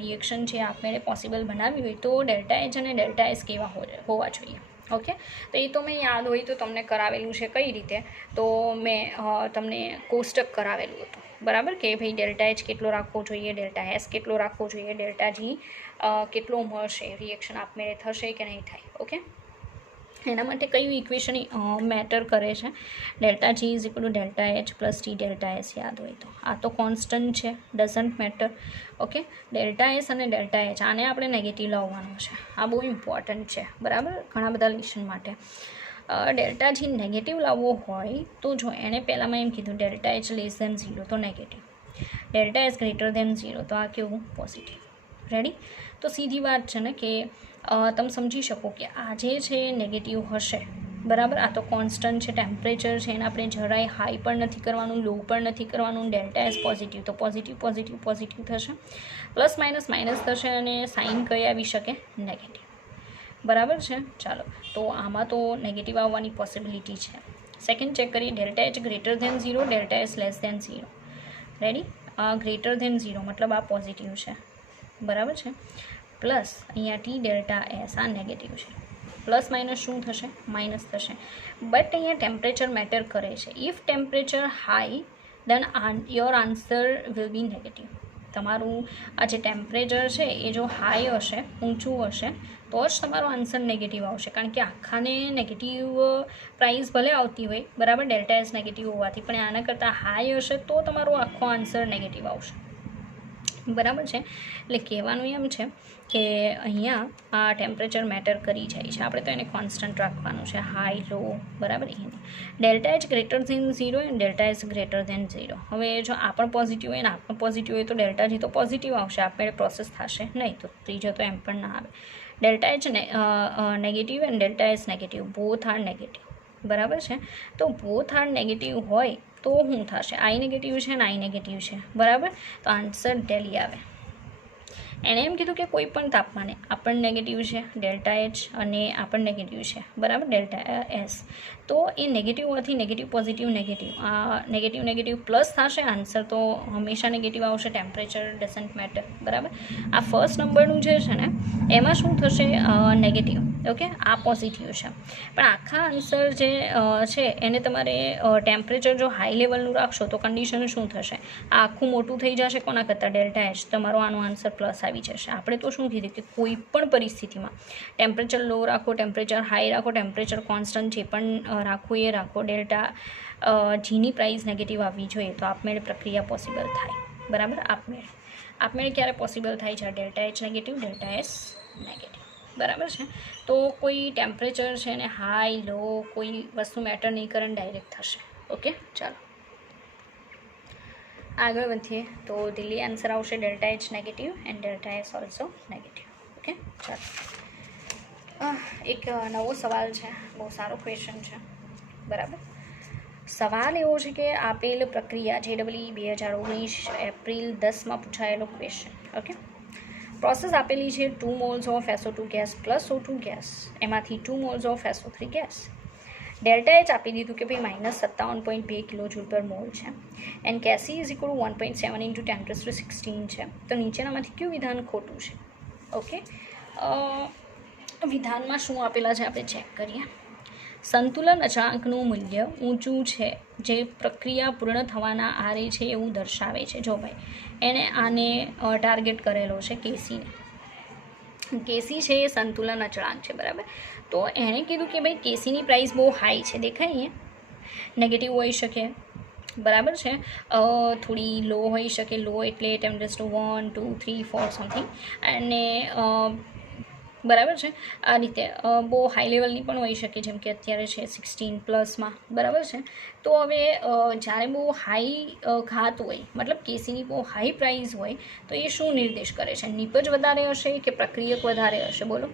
રિએક્શન છે આપમેળે પોસિબલ બનાવવી હોય તો ડેલ્ટા એચ અને ડેલ્ટા એસ કેવા હોવા જોઈએ. ઓકે, તો એ તો મેં યાદ હોય તો તમને કરાવેલું છે. કઈ રીતે? તો મેં તમને કોષ્ટક કરાવેલું હતું. બરાબર, કે ભાઈ ડેલ્ટા એચ કેટલો રાખવો જોઈએ, ડેલ્ટા એસ કેટલો રાખવો જોઈએ, ડેલ્ટા જી કેટલો મળશે, રિએક્શન આપમેળે થશે કે નહીં થાય. ઓકે, એના માટે કયું ઇક્વેશન મેટર કરે છે? Delta G is equal to delta H plus T delta S. યાદ હોય તો આ તો કોન્સ્ટન્ટ છે, doesn't matter. Okay, delta S અને ડેલ્ટા એચ આને આપણે નેગેટિવ લાવવાનું છે. આ બહુ ઇમ્પોર્ટન્ટ છે. બરાબર, ઘણા બધા લેશન માટે ડેલ્ટા જી નેગેટિવ લાવવો હોય તો જો એને પહેલાંમાં એમ કીધું ડેલ્ટા એચ લેસ ધેન 0 તો negative, delta S greater than 0 તો આ કેવું? પોઝિટિવ. રેડી, તો સીધી વાત છે ને કે તમે સમજી શકો કે આ જે છે નેગેટિવ હશે. બરાબર, આ તો કોન્સ્ટન્ટ છે, ટેમ્પરેચર છે, એને આપણે જરાય હાઈ પણ નથી કરવાનું, લો પણ નથી કરવાનું. ડેલ્ટા એસ પોઝિટિવ તો પોઝિટિવ પોઝિટિવ પોઝિટિવ થશે, પ્લસ માઇનસ માઇનસ થશે અને સાઇન કઈ આવી શકે? નેગેટિવ. બરાબર છે, ચાલો તો આમાં તો નેગેટિવ આવવાની પોસિબિલિટી છે. સેકન્ડ ચેક કરીએ. Delta H greater than 0, delta S less than 0. Ready, greater than 0 મતલબ આ પોઝિટિવ છે. બરાબર છે, પ્લસ અહીંયા ટી ડેલ્ટા એસ આ નેગેટિવ છે. પ્લસ માઇનસ શું થશે? માઇનસ થશે. બટ અહીંયા ટેમ્પરેચર મેટર કરે છે. If temperature high then your answer will be negative. તમારું આ જે ટેમ્પરેચર છે એ જો હાઈ હશે, ઊંચું હશે તો જ તમારો આન્સર નેગેટિવ આવશે. કારણ કે આખાને નેગેટિવ પ્રાઇસ ભલે આવતી હોય, બરાબર, ડેલ્ટા એસ નેગેટિવ હોવાથી, પણ આના કરતાં હાઈ હશે તો તમારો આખો આન્સર નેગેટિવ આવશે. બરાબર છે, એટલે કહેવાનું એમ છે કે અહીંયા આ ટેમ્પરેચર મેટર કરી જાય છે. આપણે તો એને કોન્સ્ટન્ટ રાખવાનું છે, હાઈ લો. બરાબર, એને delta H greater than 0 and delta S greater than 0. હવે જો આ પણ પોઝિટિવ હોય ને આ પણ પોઝિટિવ હોય તો ડેલ્ટા જી તો પોઝિટિવ આવશે, આપણે પ્રોસેસ થશે નહીં. તો ત્રીજો તો એમ પણ ના આવે. Delta H negative and delta S negative, both are negative. બરાબર છે, તો બોથ આર નેગેટિવ હોય તો શું થશે? આઈ નેગેટિવ છે ને આઈ નેગેટિવ છે. બરાબર, તો આન્સર ડેલી આવે. એણે એમ કીધું કે કોઈ પણ તાપમાને આ પણ નેગેટિવ છે ડેલ્ટા એચ અને આ પણ નેગેટિવ છે, બરાબર, ડેલ્ટા એસ. તો એ નેગેટિવ હોવાથી negative positive negative negative plus થશે, આન્સર તો હંમેશા નેગેટિવ આવશે. ટેમ્પરેચર ડઝન્ટ મેટર, બરાબર. આ ફર્સ્ટ નંબરનું જે છે ને એમાં શું થશે, નેગેટિવ. ઓકે, આ પોઝિટિવ છે. પણ આખા આન્સર જે છે એને તમારે ટેમ્પરેચર જો હાઈ લેવલનું રાખશો તો કન્ડિશન શું થશે, આ આખું મોટું થઈ જશે કોના કરતાં, ડેલ્ટા એચ. તમારો આનો આન્સર પ્લસ આવી જશે. આપણે તો શું કીધું કે કોઈ પણ પરિસ્થિતિમાં ટેમ્પરેચર લો રાખો, ટેમ્પરેચર હાઈ રાખો, ટેમ્પરેચર કોન્સ્ટન્ટ જે પણ રાખો એ રાખો, ડેલ્ટા જીની પ્રાઇસ નેગેટિવ આવવી જોઈએ તો આપમેળે પ્રક્રિયા પોસિબલ થાય, બરાબર. આપમેળે ક્યારે પોસિબલ થાય છે, delta H negative, delta S negative, બરાબર છે. તો કોઈ ટેમ્પરેચર છે ને હાઈ લો કોઈ વસ્તુ મેટર નહીં કરે, ડાયરેક્ટ થશે. ઓકે, ચાલો આગળ વધીએ. તો દિલ્હી આન્સર આવશે delta H negative and delta S also negative. Okay, ચાલો એક નવો સવાલ છે, બહુ સારો ક્વેશ્ચન છે, બરાબર. સવાલ એવો છે કે આપેલ પ્રક્રિયા JEE 2019 એપ્રિલ 10માં પૂછાયેલો ક્વેશ્ચન. ઓકે, પ્રોસેસ આપેલી છે 2 moles of SO2 gas plus O2 gas, એમાંથી 2 moles of SO3 gas. Delta H આપી દીધું કે ભાઈ -57.2 કિલોજૂલ પર મોલ છે એન્ડ કેસી ઇઝ ઇક્વલ 1.7 × 10⁻16 છે. તો નીચેનામાંથી કયું વિધાન ખોટું છે? ઓકે, વિધાનમાં શું આપેલા છે આપણે ચેક કરીએ. સંતુલન અચળાંકનું મૂલ્ય ઊંચું છે જે પ્રક્રિયા પૂર્ણ થવાના આરે છે એવું દર્શાવે છે. જો ભાઈ એણે આને ટાર્ગેટ કરેલો છે કેસીને. કેસી છે એ સંતુલન અચળાંક છે, બરાબર. તો એણે કીધું કે ભાઈ કેસીની પ્રાઇસ બહુ હાઈ છે, દેખાય અહીંયા નેગેટિવ હોઈ શકે, બરાબર છે, થોડી લો હોઈ શકે. લો એટલે 10⁻1 2 3 4 સમથિંગ, અને બરાબર છે આ રીતે બહુ હાઈ લેવલની પણ હોઈ શકે, જેમ કે અત્યારે છે 16+માં, બરાબર છે. તો હવે જ્યારે બહુ હાઈ ઘાત હોય, મતલબ કેસીની બહુ હાઈ પ્રાઇસ હોય તો એ શું નિર્દેશ કરે છે, નિપજ વધારે હશે કે પ્રક્રિયક વધારે હશે? બોલો.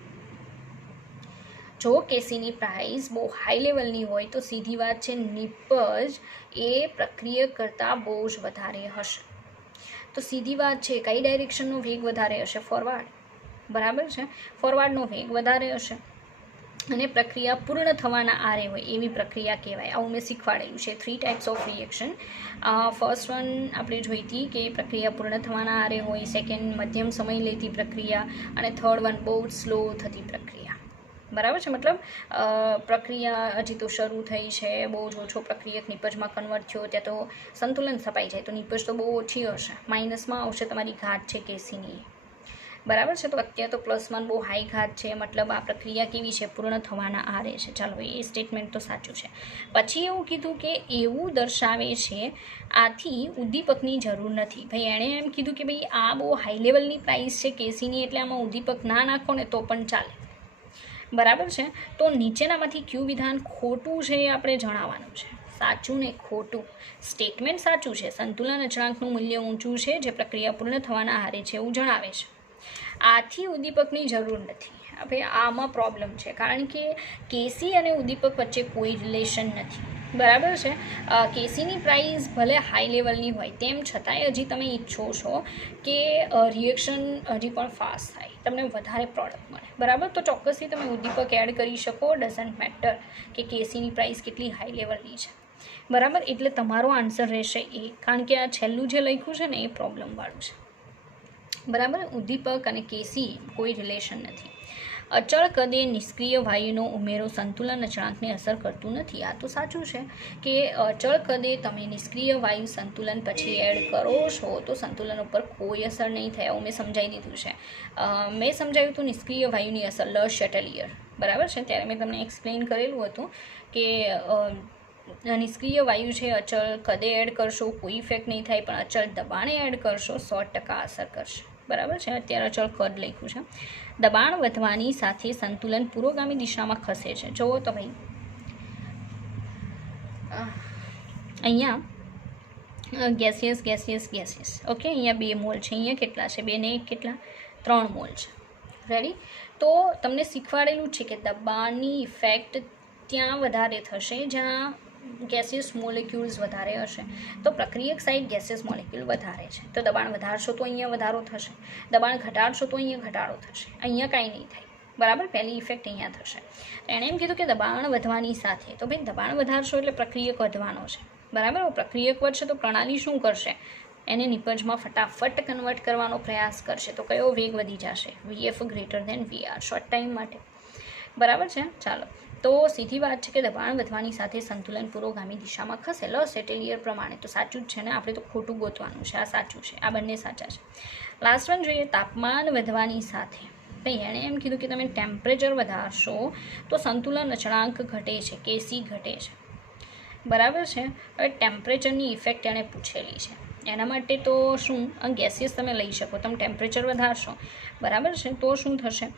જો કેસીની પ્રાઇસ બહુ હાઈ લેવલની હોય તો સીધી વાત છે નિપજ એ પ્રક્રિયક કરતાં બહુ જ વધારે હશે. તો સીધી વાત છે કઈ ડાયરેક્શનનો વેગ વધારે હશે? ફોરવર્ડ, બરાબર છે, ફોરવર્ડનો વેગ વધારે હશે. અને પ્રક્રિયા પૂર્ણ થવાના આરે હોય એવી પ્રક્રિયા કહેવાય. આવું મેં શીખવાડેલું છે. 3 types of reaction. First one આપણે જોઈ હતી કે પ્રક્રિયા પૂર્ણ થવાના આરે હોય, સેકન્ડ મધ્યમ સમય લેતી પ્રક્રિયા, અને થર્ડ વન બહુ જ સ્લો થતી પ્રક્રિયા, બરાબર છે. મતલબ પ્રક્રિયા હજી તો શરૂ થઈ છે, બહુ જ ઓછો પ્રક્રિયક નિપજમાં કન્વર્ટ થયો, ત્યાં તો સંતુલન સ્થપાઈ જાય તો નિપજ તો બહુ ઓછી હશે, માઇનસમાં આવશે તમારી ઘાત છે કેસીની, બરાબર છે. તો અત્યારે તો +1 બહુ હાઈ ઘાત છે, મતલબ આ પ્રક્રિયા કેવી છે? પૂર્ણ થવાના આરે છે. ચાલો એ સ્ટેટમેન્ટ તો સાચું છે. પછી એવું કીધું કે એવું દર્શાવે છે આથી ઉદ્દીપકની જરૂર નથી. ભાઈ એણે એમ કીધું કે ભાઈ આ બહુ હાઈ લેવલની પ્રાઇસ છે કેસીની, એટલે આમાં ઉદ્દીપક ના નાખો ને તો પણ ચાલે, બરાબર છે. તો નીચેનામાંથી કયું વિધાન ખોટું છે એ આપણે જણાવવાનું છે. સાચું ને ખોટું. સ્ટેટમેન્ટ સાચું છે, સંતુલન અચળાંકનું મૂલ્ય ઊંચું છે જે પ્રક્રિયા પૂર્ણ થવાના આરે છે એવું જણાવે છે. આથી ઉદ્દીપકની જરૂર નથી. હવે આમાં પ્રોબ્લેમ છે, કારણ કે કેસી અને ઉદ્દીપક વચ્ચે કોઈ રિલેશન નથી, બરાબર છે. કેસીની પ્રાઇસ ભલે હાઈ લેવલની હોય તેમ છતાંય હજી તમે ઈચ્છો છો કે રિએક્શન હજી પણ ફાસ્ટ થાય, તમને વધારે પ્રોડક્ટ મળે, બરાબર. તો ચોક્કસથી તમે ઉદ્દીપક એડ કરી શકો, ડઝન્ટ મેટર કે કેસીની પ્રાઇસ કેટલી હાઈ લેવલની છે, બરાબર. એટલે તમારો આન્સર રહેશે એ, કારણ કે આ છેલ્લું જે લખ્યું છે ને એ પ્રોબ્લેમવાળું છે, બરાબર. ઉદ્દીપક અને કેસી કોઈ રિલેશન નથી. અચળ કદે નિષ્ક્રિય વાયુનો ઉમેરો સંતુલન અચળાંકને અસર કરતું નથી. આ તો સાચું છે કે અચળ કદે તમે નિષ્ક્રિય વાયુ સંતુલન પછી એડ કરો છો તો સંતુલન ઉપર કોઈ અસર નહીં થાય, આવું મેં સમજાવી દીધું છે. મેં સમજાવ્યું હતું નિષ્ક્રિય વાયુની અસર લ શેટલિયર, બરાબર છે, ત્યારે મેં તમને એક્સપ્લેન કરેલું હતું કે નિષ્ક્રિય વાયુ છે અચળ કદે એડ કરશો કોઈ ઇફેક્ટ નહીં થાય, પણ અચળ દબાણે એડ કરશો 100% અસર કરશે, બરાબર છે. અત્યારે અચળ કદ લખ્યું છે. દબાણ વધવાની સાથે સંતુલન પુરોગામી દિશામાં ખસે છે. જુઓ તો ભાઈ અહીંયા ગેસિયસ, ઓકે, અહીંયા 2 મોલ છે, અહીંયા કેટલા છે? 2 ને 1 કેટલા? 3 મોલ છે. રેડી? તો તમને શીખવાડેલું છે કે દબાણની ઇફેક્ટ ત્યાં વધારે થશે જ્યાં ગેસિયસ મોલિક્યુલ્સ વધારે હશે તો પ્રક્રિયક સાઈડ ગેસિયસ મોલિક્યુલ વધારે છે, તો દબાણ વધારશો તો અહીંયા વધારો થશે, દબાણ ઘટાડશો તો અહીંયા ઘટાડો થશે, અહીંયા કાંઈ નહીં થાય, બરાબર. પહેલી ઇફેક્ટ અહીંયા થશે. એણે એમ કીધું કે દબાણ વધવાની સાથે, તો ભાઈ દબાણ વધારશો એટલે પ્રક્રિયક વધવાનો છે, બરાબર. પ્રક્રિયક વધશે તો પ્રણાલી શું કરશે, એને નિપજમાં ફટાફટ કન્વર્ટ કરવાનો પ્રયાસ કરશે, તો કયો વેગ વધી જશે, VF greater than VR short time માટે, બરાબર છે. ચાલો, તો સીધી વાત છે કે દબાણ વધવાની સાથે સંતુલન પુરોગામી દિશામાં ખસે, લોસ એટેલિયર પ્રમાણે, તો સાચું જ છે ને, આપણે તો ખોટું ગોતવાનું છે, આ સાચું છે, આ બંને સાચા છે. લાસ્ટ વન જોઈએ, તાપમાન વધવાની સાથે, ભાઈ એણે એમ કીધું કે તમે ટેમ્પરેચર વધારશો તો સંતુલન અચળાંક ઘટે છે, KC ઘટે છે, બરાબર છે. હવે ટેમ્પરેચરની ઇફેક્ટ એણે પૂછેલી છે, એના માટે તો શું ગેસિયસ તમે લઈ શકો, તમે ટેમ્પરેચર વધારશો, બરાબર છે, તો શું થશે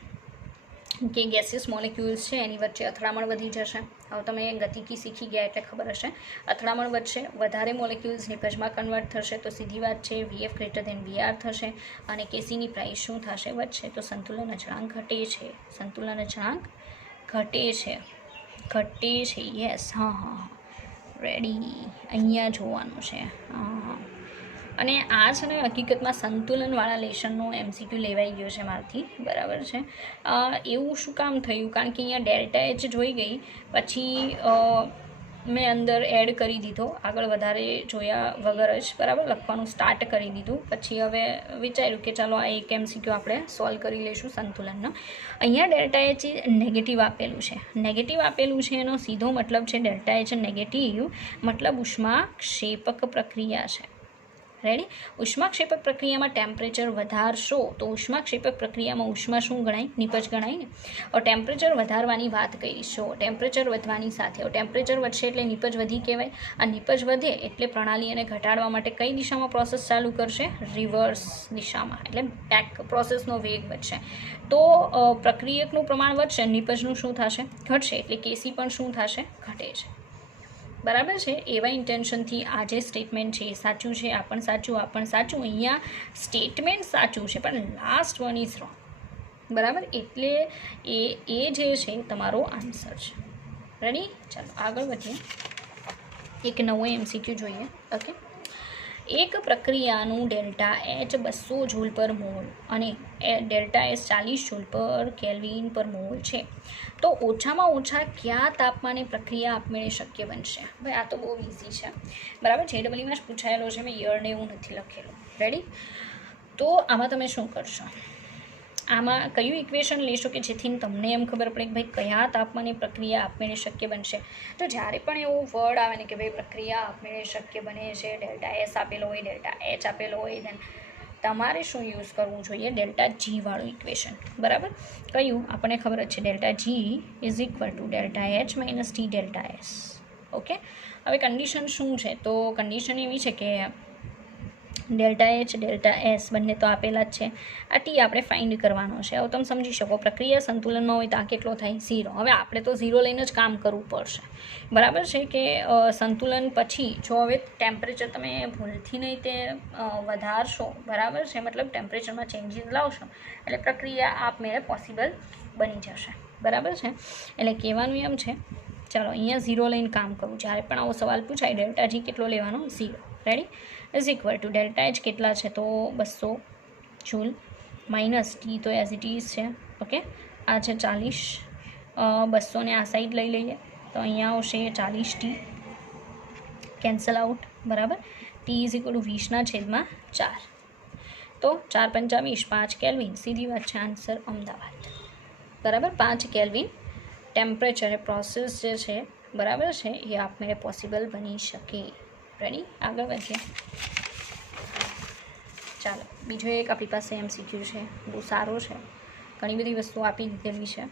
કે ગેસિયસ મોલિક્યુલ્સ છે એની વચ્ચે અથડામણ વધી જશે. હવે તમે ગતિકી શીખી ગયા એટલે ખબર હશે, અથડામણ વધશે, વધારે મોલિક્યુલ્સ નિપજમાં કન્વર્ટ થશે, તો સીધી વાત છે VF ગ્રેટર દેન VR થશે અને KCની પ્રાઇસ શું થશે, વધશે, તો સંતુલન અચળાંક ઘટે છે, સંતુલન અચળાંક ઘટે છે, યસ, હા, રેડી, અહીંયા જોવાનું છે, હા. અને આ છે ને હકીકતમાં સંતુલનવાળા લેશનનો MCQ લેવાઈ ગયો છે મારથી, બરાબર છે. એવું શું કામ થયું, કારણ કે અહીંયા ડેલ્ટા H જોઈ ગઈ, પછી મેં અંદર એડ કરી દીધો, આગળ વધારે જોયા વગર જ, બરાબર, લખવાનું સ્ટાર્ટ કરી દીધું. પછી હવે વિચાર્યું કે ચાલો આ એક MCQ આપણે સોલ્વ કરી લઈશું સંતુલનનો. અહીંયા ડેલ્ટા H નેગેટિવ આપેલું છે, નેગેટિવ આપેલું છે એનો સીધો મતલબ છે ડેલ્ટા H નેગેટિવ મતલબ ઉષ્માક્ષેપક પ્રક્રિયા છે, રેડી. ઉષ્માક્ષેપક પ્રક્રિયામાં ટેમ્પરેચર વધારશો તો ઉષ્માક્ષેપક પ્રક્રિયામાં ઉષ્મા શું ગણાય, નિપજ ગણાય ને. और ટેમ્પરેચર વધારવાની વાત કરીશું, ટેમ્પરેચર વધવાની સાથે, ટેમ્પરેચર વધશે એટલે નિપજ વધી કહેવાય, આ નિપજ વધે એટલે પ્રણાલી એને ઘટાડવા માટે કઈ દિશામાં પ્રોસેસ ચાલુ કરશે, રિવર્સ દિશામાં, એટલે બેક પ્રોસેસનો વેગ વધશે, તો પ્રક્રિયકનું પ્રમાણ વધશે, નિપજનું શું થશે, ઘટશે, એટલે KC પણ શું થશે, ઘટે છે, બરાબર છે. એવા ઇન્ટેન્શનથી આ જે સ્ટેટમેન્ટ છે એ સાચું છે, આ પણ સાચું, આ પણ સાચું. અહીંયા સ્ટેટમેન્ટ સાચું છે પણ લાસ્ટ વન ઇઝ રોંગ, બરાબર, એટલે એ જે છે તમારો આન્સર છે, રેડી. ચાલો આગળ વધીએ, એક નવો MCQ જોઈએ. ઓકે, એક પ્રક્રિયાનું ડેલ્ટા H 200 જૂલ પર મોલ અને ડેલ્ટા S 40 જૂલ પર કેલ્વિન પર મોલ છે, તો ઓછામાં ઓછા કયા તાપમાને પ્રક્રિયા આપમેળે શક્ય બનશે. ભાઈ આ તો બહુ ઇઝી છે, બરાબર, JEEમાં જ પૂછાયેલો છે, મેં યરને એવું નથી લખેલું, રેડી. તો આમાં તમે શું કરશો, આમાં કયું ઇક્વેશન લેશો કે જેથી તમને એમ ખબર પડે કે ભાઈ કયા તાપમાને પ્રક્રિયા આપમેળે શક્ય બનશે. તો જ્યારે પણ એવું વર્ડ આવે ને કે ભાઈ પ્રક્રિયા આપમેળે શક્ય બને છે, ડેલ્ટા S આપેલો હોય, ડેલ્ટા H આપેલો હોય, દેન તમારે શું યુઝ કરવું જોઈએ, ડેલ્ટા G વાળું ઇક્વેશન, બરાબર. કયું આપણને ખબર જ છે, delta G is equal to delta H minus T delta S. Okay, હવે કન્ડિશન શું છે, તો કન્ડિશન એવી છે કે ડેલ્ટા H ડેલ્ટા S બંને તો આપેલા જ છે, આ T આપણે ફાઇન્ડ કરવાનો છે. હવે તમે સમજી શકો પ્રક્રિયા સંતુલનમાં હોય તો આ કેટલો થાય, 0. હવે આપણે તો 0 લઈને જ કામ કરવું પડશે, બરાબર છે. કે સંતુલન પછી જો હવે ટેમ્પરેચર તમે ભૂલથી નહીં તે વધારશો, બરાબર છે, મતલબ ટેમ્પરેચરમાં ચેન્જીસ લાવશો એટલે પ્રક્રિયા આપમેળે પોસિબલ બની જશે, બરાબર છે. એટલે કહેવાનું એમ છે, ચાલો અહીંયા 0 લઈને કામ કરું, જ્યારે પણ આવો સવાલ પૂછાય ડેલ્ટા G કેટલો લેવાનો, 0, ready, is equal to delta H કેટલા છે તો 200 જૂલ માઇનસ T તો એઝ ઇટ ઇઝ છે. ઓકે, આ છે 40, 200 ને આ સાઈડ લઈ લઈએ તો અહીંયા આવશે 40T, કેન્સલ આઉટ, બરાબર. T ઇઝ ઇક્વલ ટુ 20/4, તો 4 × 5 = 5 કેલ્વિન, સીધી વાત છે, આન્સર અમદાવાદ, બરાબર. 5 કેલ્વિન ટેમ્પરેચર પ્રોસેસ જે છે, બરાબર છે, એ આપમેળે પોસિબલ બની શકે, રેડી. આગળ વધીએ, ચાલો બીજો એક આપણી પાસે MCQ છે, બહુ સારો છે, ઘણી બધી વસ્તુ આપી દીધેલી છે,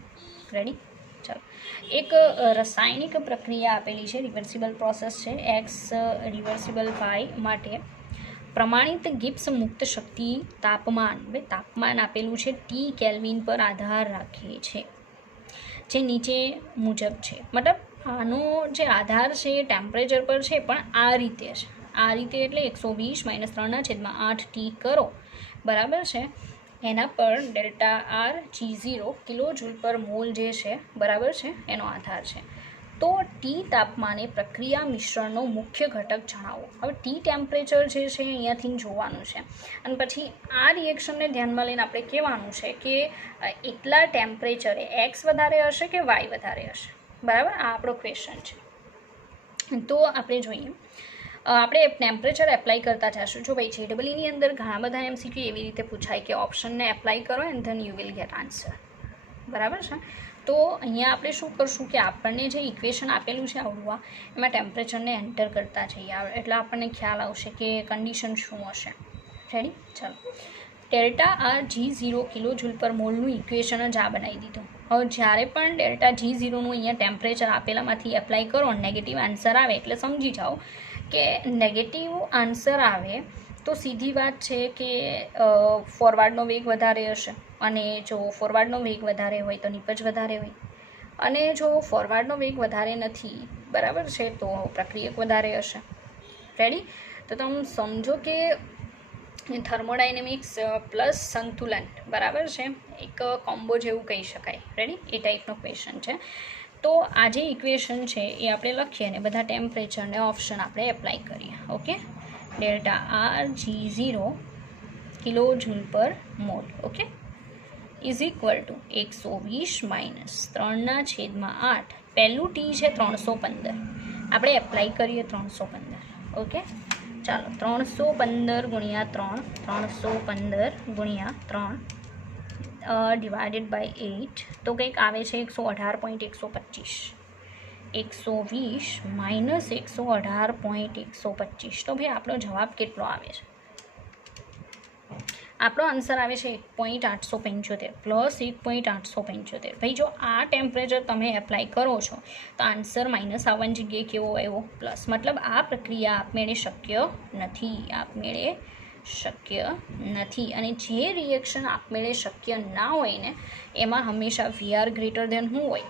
રેડી. ચાલો, એક રાસાયણિક પ્રક્રિયા આપેલી છે, રિવર્સિબલ પ્રોસેસ છે, X રિવર્સિબલ Y માટે પ્રમાણિત ગિબ્સ મુક્ત શક્તિ તાપમાન, ભાઈ તાપમાન આપેલું છે T કેલ્વિન પર આધાર રાખે છે, જે નીચે મુજબ છે, મતલબ આનો જે આધાર છે એ ટેમ્પરેચર પર છે, પણ આ રીતે છે, આ રીતે એટલે 120 - 3/8T કરો, બરાબર છે. એના પર delta R G0 kilo joule પર મોલ જે છે, બરાબર છે, એનો આધાર છે. તો ટી તાપમાને પ્રક્રિયા મિશ્રણનો મુખ્ય ઘટક જણાવો. હવે ટી ટેમ્પરેચર જે છે અહીંયાથી જોવાનું છે અને પછી આ રિએક્શનને ધ્યાનમાં લઈને આપણે કહેવાનું છે કે એટલા ટેમ્પરેચરે એક્સ વધારે હશે કે વાય વધારે હશે. બરાબર, આ આપણો ક્વેશ્ચન છે. તો આપણે જોઈએ, આપણે ટેમ્પરેચર એપ્લાય કરતા જઈશું. જો ભાઈ JEEની અંદર ઘણા બધા MCQ એવી રીતે પૂછાય કે ઓપ્શનને એપ્લાય કરો and then you will get answer. બરાબર છે. તો અહીંયા આપણે શું કરશું કે આપણને જે ઇક્વેશન આપેલું છે આવડવા એમાં ટેમ્પરેચરને એન્ટર કરતા જઈએ એટલે આપણને ખ્યાલ આવશે કે કન્ડિશન શું હશે. રેડી? ચાલો, ΔG0 કિલો જૂલ પર મોલનું ઇક્વેશન જ આ બનાવી દીધું. હવે જ્યારે પણ ΔG0નું અહીંયા ટેમ્પરેચર આપેલામાંથી એપ્લાય કરો નેગેટિવ આન્સર આવે એટલે સમજી જાઓ કે નેગેટિવ આન્સર આવે તો સીધી વાત છે કે ફોરવર્ડનો વેગ વધારે હશે, અને જો ફોરવર્ડનો વેગ વધારે હોય તો નીપજ વધારે હોય, અને જો ફોરવર્ડનો વેગ વધારે નથી, બરાબર છે, તો પ્રક્રિયક વધારે હશે. રેડી? તો તમે સમજો કે થર્મોડાયનેમિક્સ પ્લસ સંતુલન, બરાબર છે, એક કોમ્બો જેવું કહી શકાય. રેડી? એ ટાઈપનો ક્વેશ્ચન છે. તો આ જે ઇક્વેશન છે એ આપણે લખીએ અને બધા ટેમ્પરેચરને ઓપ્શન આપણે એપ્લાય કરીએ. ઓકે, ΔRG0 કિલો જૂલ પર mall, okay, is equal two 120 minus 3/8. પહેલું ટી છે 315, આપણે એપ્લાય કરીએ 315. ઓકે, ચાલો, 315 ગુણ્યા 3, 315 ગુણ્યા 3 ડિવાઇડેડ બાય 8, તો કંઈક આવે છે 118.125. 120 માઇનસ 118.125, તો ભાઈ આપણો જવાબ કેટલો આવે છે? આપણો આન્સર આવે છે 1.875 પ્લસ 1.875. ભાઈ જો આ ટેમ્પરેચર તમે એપ્લાય કરો છો તો આન્સર માઇનસ આવવાની જગ્યાએ કેવો આવ્યો? પ્લસ. મતલબ આ પ્રક્રિયા આપમેળે શક્ય નથી. અને જે રિએક્શન આપમેળે શક્ય ના હોય ને એમાં હંમેશા VR ગ્રેટર દેન શું હોય?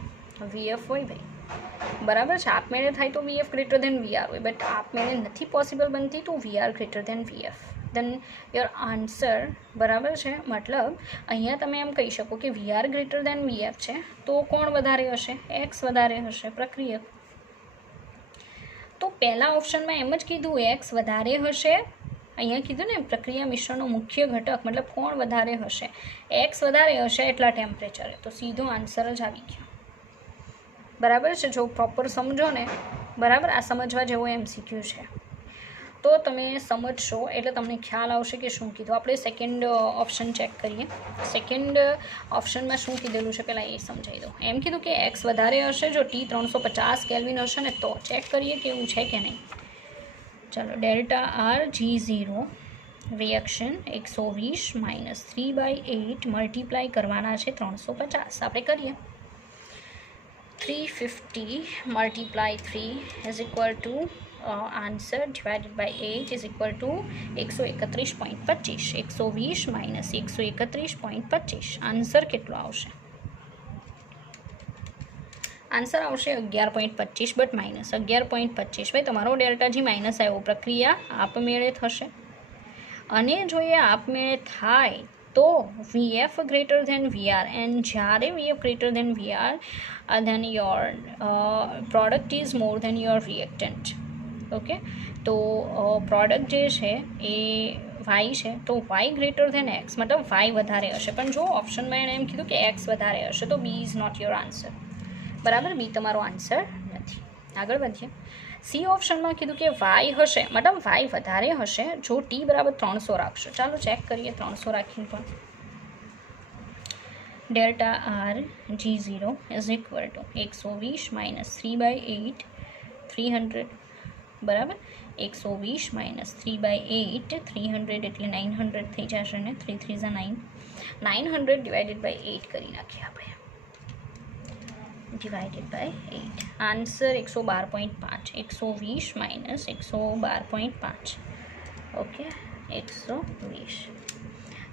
VF હોય ભાઈ. બરાબર છે, આપમેળે થાય તો VF ગ્રેટર દેન VR હોય, બટ આપમેળે નથી પોસિબલ બનતી તો VR greater than VF. Then your answer, બરાબર છે, મતલબ અહીંયા તમે એમ કહી શકો કે VR ગ્રેટર દેન VF છે તો કોણ વધારે હશે? X વધારે હશે, પ્રક્રિયક. તો પહેલા ઓપ્શનમાં એમ જ કીધું X વધારે હશે, અહીંયા કીધું ને પ્રક્રિયા મિશ્રણનો મુખ્ય ઘટક, મતલબ કોણ વધારે હશે? X વધારે હશે એટલા ટેમ્પરેચરે, તો સીધો આન્સર જ આવી ગયો. બરાબર છે, જો પ્રોપર સમજો ને, બરાબર, આ સમજવા જેવો MCQ છે. તો તમે સમજશો એટલે તમને ખ્યાલ આવશે કે શું કીધું. આપણે સેકન્ડ ઓપ્શન ચેક કરીએ. સેકન્ડ ઓપ્શનમાં શું કીધેલું છે પહેલાં એ સમજાવી દો. એમ કીધું કે X વધારે હશે જો T 350 કેલ્વિન હશે ને, તો ચેક કરીએ કેવું છે કે નહીં. ચાલો, ΔRG0 રિએક્શન 120 માઇનસ 3/8 મલ્ટીપ્લાય કરવાના છે 350. આપણે કરીએ. 350 multiply 3 is equal to answer divided by 8 is equal to 131.25. 120 minus 131.25, answer કેટલો આવશે? આન્સર આવશે 11.25, બટ માઇનસ 11.25. ભાઈ તમારો ΔG માઇનસ આવ્યો, પ્રક્રિયા આપમેળે થશે. અને જો એ આપમેળે થાય તો VF greater than VR, and જ્યારે VF greater than VR then your product is more than your reactant. Okay, તો પ્રોડક્ટ જે છે એ Y છે તો Y ગ્રેટર ધેન X, મતલબ Y વધારે હશે. પણ જો ઓપ્શનમાં એણે એમ કીધું કે X વધારે હશે તો B is not your answer. બરાબર, બી તમારો આન્સર નથી. આગળ વધીએ. સી ઓપ્શનમાં કીધું કે Y હશે, મતલબ Y વધારે હશે જો T બરાબર 300 રાખશો. ચાલો ચેક કરીએ 300 રાખીને પણ. ΔRG0 is equal two 120 minus 3/8 300, બરાબર. 120 માઇનસ 3/8 300 એટલે 900 થઈ જશે ને, 3 3 ઝા 9, 900 ડિવાઇડેડ બાય 8 કરી નાખીએ આપણે. Divided by 8, answer 112.5. 120 minus 112.5, okay, 120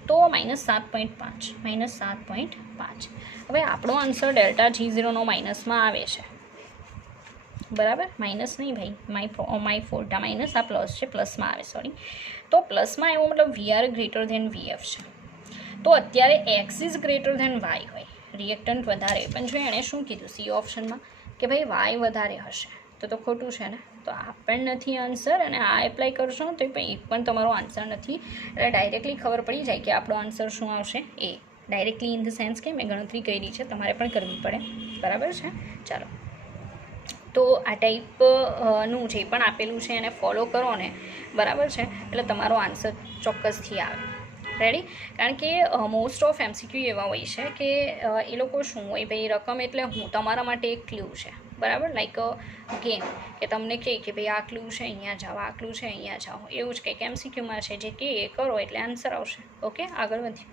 તો -7.5, -7.5. હવે આપણો આન્સર ΔG0નો માઇનસમાં આવે છે, બરાબર. માઇનસ નહીં ભાઈ, માય ફોલ્ટ, આ માઇનસ, આ પ્લસ છે, પ્લસમાં આવે, સોરી. તો પ્લસમાં એવો મતલબ VR ગ્રેટર ધેન VF છે. તો અત્યારે X is greater than Y હોય, રિએક્ટન્ટ વધારે. પણ જો એણે શું કીધું સી ઓપ્શનમાં કે ભાઈ વાય વધારે હશે, તો ખોટું છે ને. તો આ પણ નથી આન્સર, અને આ એપ્લાય કરશો તો એ પણ તમારો આન્સર નથી. એટલે ડાયરેક્ટલી ખબર પડી જાય કે આપણો આન્સર શું આવશે, એ ડાયરેક્ટલી ઇન ધ સેન્સ કે મેં ગણતરી કરી છે, તમારે પણ કરવી પડે, બરાબર છે. ચાલો, તો આ ટાઈપનું જે પણ આપેલું છે એને ફોલો કરો ને, બરાબર છે, એટલે તમારો આન્સર ચોક્કસથી આવે. રેડી? કારણ કે મોસ્ટ ઓફ MCQ એવા હોય છે કે એ લોકો શું હોય, ભાઈ રકમ એટલે હું તમારા માટે એક ક્લ્યુ છે, બરાબર, લાઈક ગેમ, કે તમને કહે કે ભાઈ આ ક્લ્યુ છે અહીંયા જાઓ, આ ક્લ્યુ છે અહીંયા જાઓ, એવું જ કંઈક MCQમાં છે, જે કે એ કરો એટલે આન્સર આવશે. ઓકે, આગળ વધીએ.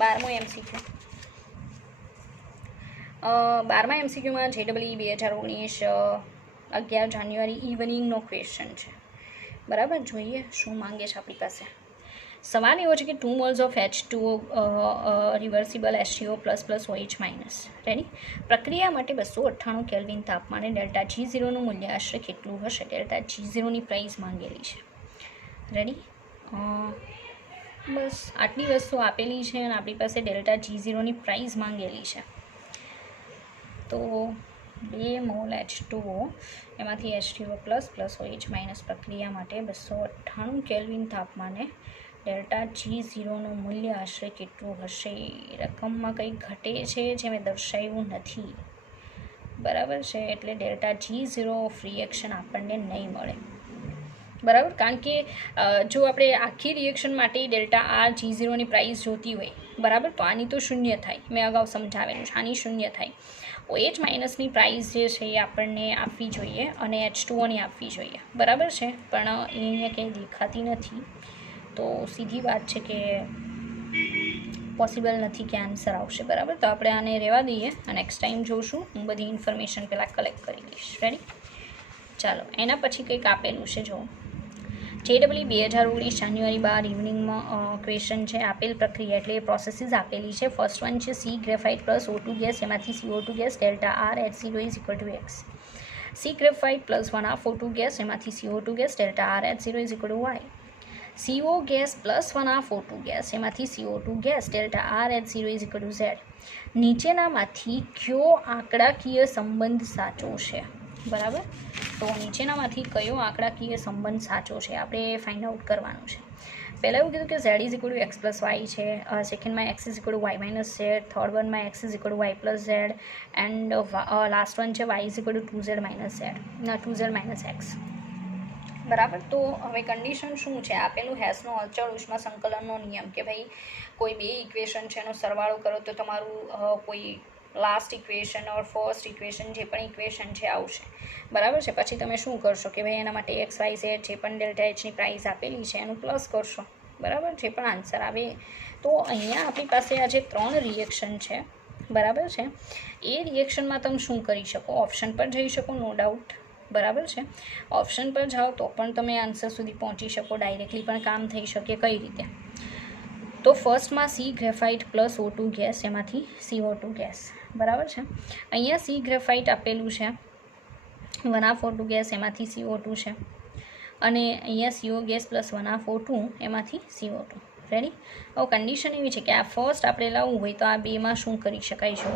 12મો MCQ. 12મા MCQમાં JEE 2019 11 જાન્યુઆરી ઇવનિંગનો ક્વેશ્ચન છે, બરાબર. જોઈએ શું માંગે છે આપણી પાસે. સવાલ એવો છે કે 2 moles of H2O reversible H2O++ OH-. Ready? પ્રક્રિયા માટે 298 કેલ્વિન તાપમાને ડેલ્ટા G0નું મૂલ્ય આશરે કેટલું હશે? ડેલ્ટા G0ની પ્રાઇસ માંગેલી છે. રેડી? બસ આટલી વસ્તુ આપેલી છે અને આપણી પાસે ડેલ્ટા G0ની પ્રાઇસ માંગેલી છે. તો 2 મોલ H2O એમાંથી H2O++ OH- પ્રક્રિયા માટે 298 કેલ્વિન તાપમાને ડેલ્ટા G0નું મૂલ્ય આશરે કેટલું હશે? રકમમાં કંઈ ઘટે છે જે મેં દર્શાવ્યું નથી, બરાબર છે, એટલે ડેલ્ટા G0 ઓફ રિએક્શન આપણને નહીં મળે, બરાબર. કારણ કે જો આપણે આખી રિએક્શન માટે ડેલ્ટા G0ની પ્રાઇસ જોતી હોય, બરાબર, તો આની તો શૂન્ય થાય, મેં અગાઉ સમજાવેલું છે, આની શૂન્ય થાય. OH- પ્રાઇસ જે છે એ આપણને આપવી જોઈએ અને H2Oની આપવી જોઈએ, બરાબર છે, પણ એ અહીંયા કંઈ દેખાતી નથી, તો સીધી વાત છે કે પોસિબલ નથી કે આન્સર આવશે, બરાબર. તો આપણે આને રહેવા દઈએ અને નેક્સ્ટ ટાઈમ જોઈશું. હું બધી ઇન્ફોર્મેશન પહેલાં કલેક્ટ કરી લઈશ. રેડી? ચાલો, એના પછી કંઈક આપેલું છે, જો JEE 2019 જાન્યુઆરી 12 ઇવનિંગમાં ક્વેશ્ચન છે. આપેલ પ્રક્રિયા એટલે પ્રોસેસીસ આપેલી છે. ફર્સ્ટ વન છે C graphite plus O2 gas, એમાંથી CO2 gas, delta R H0 X. C graphite plus 1/2 O2 gas, એમાંથી CO2 gas, delta R H0 Y. CO gas plus 1/2 O2 gas, એમાંથી CO2 gas, delta R H0 Z. નીચેનામાંથી કયો આંકડાકીય સંબંધ સાચો છે? બરાબર, તો નીચેનામાંથી કયો આંકડાકીય સંબંધ સાચો છે આપણે ફાઇન્ડ આઉટ કરવાનું છે. પહેલાં એવું કીધું કે Z X પ્લસ Y છે, સેકન્ડમાં X Y - Z, થર્ડ વનમાં X Y plus Z, and last one છે Y 2Z X. બરાબર. તો હવે કન્ડિશન શું છે? આપેલું હેસનો અચળ ઉષ્મા સંકલનનો નિયમ, કે ભાઈ કોઈ બે ઇક્વેશન છે એનો સરવાળો કરો તો તમારું કોઈ લાસ્ટ ઇક્વેશન ઓર ફર્સ્ટ ઇક્વેશન જે પણ ઇક્વેશન છે આવશે, બરાબર છે. પછી તમે શું કરશો કે ભાઈ એના માટે XYZ જે પણ ડેલ્ટા Hની પ્રાઇસ આપેલી છે એનું પ્લસ કરશો, બરાબર, જે પણ આન્સર આવે. તો અહીંયા આપણી પાસે આ જે 3 રિએક્શન છે, બરાબર છે, એ રિએક્શનમાં તમે શું કરી શકો? ઓપ્શન પર જઈ શકો, નો ડાઉટ, બરાબર છે. ઓપ્શન પર જાઓ તો પણ તમે આન્સર સુધી પહોંચી શકો, ડાયરેક્ટલી પણ કામ થઈ શકે. કઈ રીતે? તો ફર્સ્ટમાં C graphite plus O2 gas, એમાંથી CO2 ગેસ, બરાબર છે. અહીંયા સી ગ્રેફાઇટ આપેલું છે, 1/2 O2 ગેસ, એમાંથી CO2 છે, અને અહીંયા CO ગેસ પ્લસ 1/2 O2 એમાંથી CO2. રેડી? હવે કન્ડિશન એવી છે કે આ ફર્સ્ટ આપણે લાવવું હોય તો આ બેમાં શું કરી શકાય છે?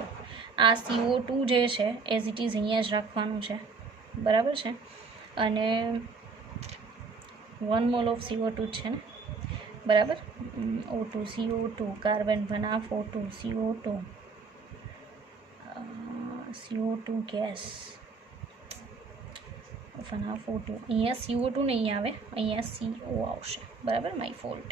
આ CO2 જે છે એઝ ઇટ ઇઝ અહીંયા જ રાખવાનું છે, બરાબર છે, અને 1 મોલ ઓફ CO2 છે ને, બરાબર. O2 CO2 carbon 1/2 O2 CO2 gas 1/2 O2, અહીંયા CO2 નહીં આવે, અહીંયા CO આવશે, બરાબર, my fault.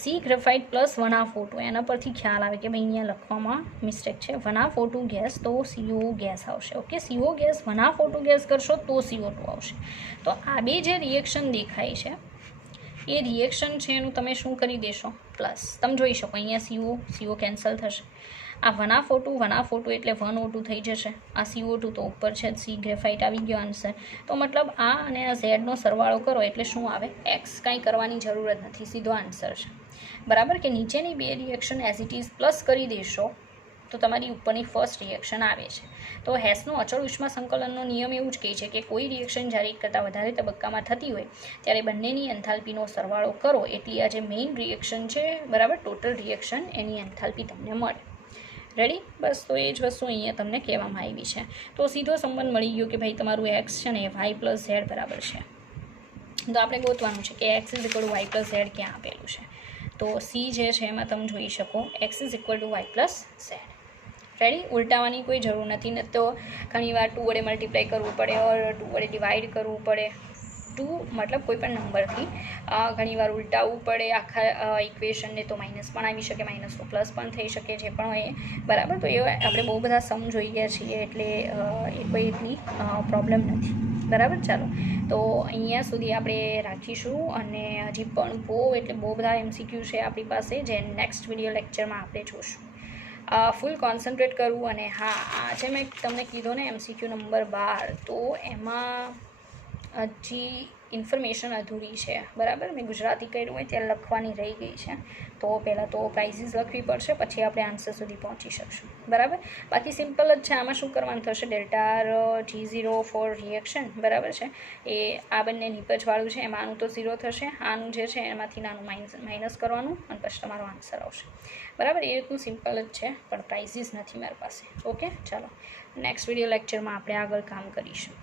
C graphite plus 1/2 O2, એના પરથી ખ્યાલ આવે કે ભાઈ અહીંયા લખવામાં મિસ્ટેક છે. 1/2 O2 ગેસ તો CO ગેસ આવશે. Okay, CO gas 1/2 O2 gas કરશો તો CO2 આવશે. તો આ બે જે રિએક્શન દેખાય છે એ રિએક્શન છે એનું તમે શું કરી દેશો? પ્લસ. તમે જોઈ શકો અહીંયા CO કેન્સલ થશે. આ 1/2 O2 એટલે 1 O2 થઈ જશે. આ CO2 તો ઉપર છે, સી ગ્રેફાઇટ આવી ગયો આન્સર. તો મતલબ આ અને આ ઝેડનો સરવાળો કરો એટલે શું આવે? એક્સ. કાંઈ કરવાની જરૂરત નથી, સીધો આન્સર છે, બરાબર. કે નીચેની બે reaction as it is plus કરી દેશો તો તમારી ઉપરની ફર્સ્ટ રિએક્શન આવે છે. તો હેસનો અચળ ઉષ્મા સંકલનનો નિયમ એવું જ કહે છે કે કોઈ રિએક્શન જ્યારે એક કરતાં વધારે તબક્કામાં થતી હોય ત્યારે બંનેની એન્થાલ્પીનો સરવાળો કરો એટલી આ જે મેઇન રિએક્શન છે, બરાબર, ટોટલ રિએક્શન એની એન્થાલ્પી તમને મળે. રેડી? બસ તો એ જ વસ્તુ અહીંયા તમને કહેવામાં આવી છે. તો સીધો સંબંધ મળી ગયો કે ભાઈ તમારું એક્સ છે ને એ વાય પ્લસ ઝેડ બરાબર છે. તો આપણે ગોતવાનું છે કે X is equal to Y plus Z ક્યાં આપેલું છે. તો સી જે છે એમાં તમે જોઈ શકો X is equal to Y plus Z. Ready? ઉલટાવવાની કોઈ જરૂર નથી. ને તો ઘણીવાર 2 વડે મલ્ટીપ્લાય કરવું પડે ઓર 2 વડે ડિવાઈડ કરવું પડે. 2 મતલબ કોઈ પણ નંબરથી ઘણીવાર ઉલટાવવું પડે આખા ઇક્વેશનને. તો માઇનસ પણ આવી શકે, માઇનસ તો પ્લસ પણ થઈ શકે, જે પણ હોય બરાબર. તો એ આપણે બહુ બધા સમ જોઈ ગયા છીએ એટલે એ કોઈ એટલી પ્રોબ્લેમ નથી બરાબર. ચાલો તો અહીંયા સુધી આપણે રાખીશું અને હજી પણ બહુ બધા MCQ છે આપણી પાસે જે નેક્સ્ટ વિડીયો લેક્ચરમાં આપણે જોઈશું. ફૂલ કોન્સન્ટ્રેટ કરવું. અને હા, આજે મેં તમને કીધું ને MCQ નંબર 12, તો એમાં હજી ઇન્ફોર્મેશન અધૂરી છે બરાબર. મેં ગુજરાતી કર્યું હોય ત્યારે લખવાની રહી ગઈ છે. તો પહેલાં તો પ્રાઇઝીસ લખવી પડશે, પછી આપણે આન્સર સુધી પહોંચી શકશું બરાબર. બાકી સિમ્પલ જ છે. આમાં શું કરવાનું થશે, ડેલ્ટા G0 ફોર રિએક્શન બરાબર છે. એ આ બંને નિપજવાળું છે, એમાં આનું તો 0 થશે, આનું જે છે એમાંથી નાનું માઇનસ કરવાનું અને પછી તમારો આન્સર આવશે બરાબર. એ રીતનું સિમ્પલ જ છે, પણ પ્રાઇઝીસ નથી મારી પાસે. ઓકે, ચાલો નેક્સ્ટ વિડીયો લેક્ચરમાં આપણે આગળ કામ કરીશું.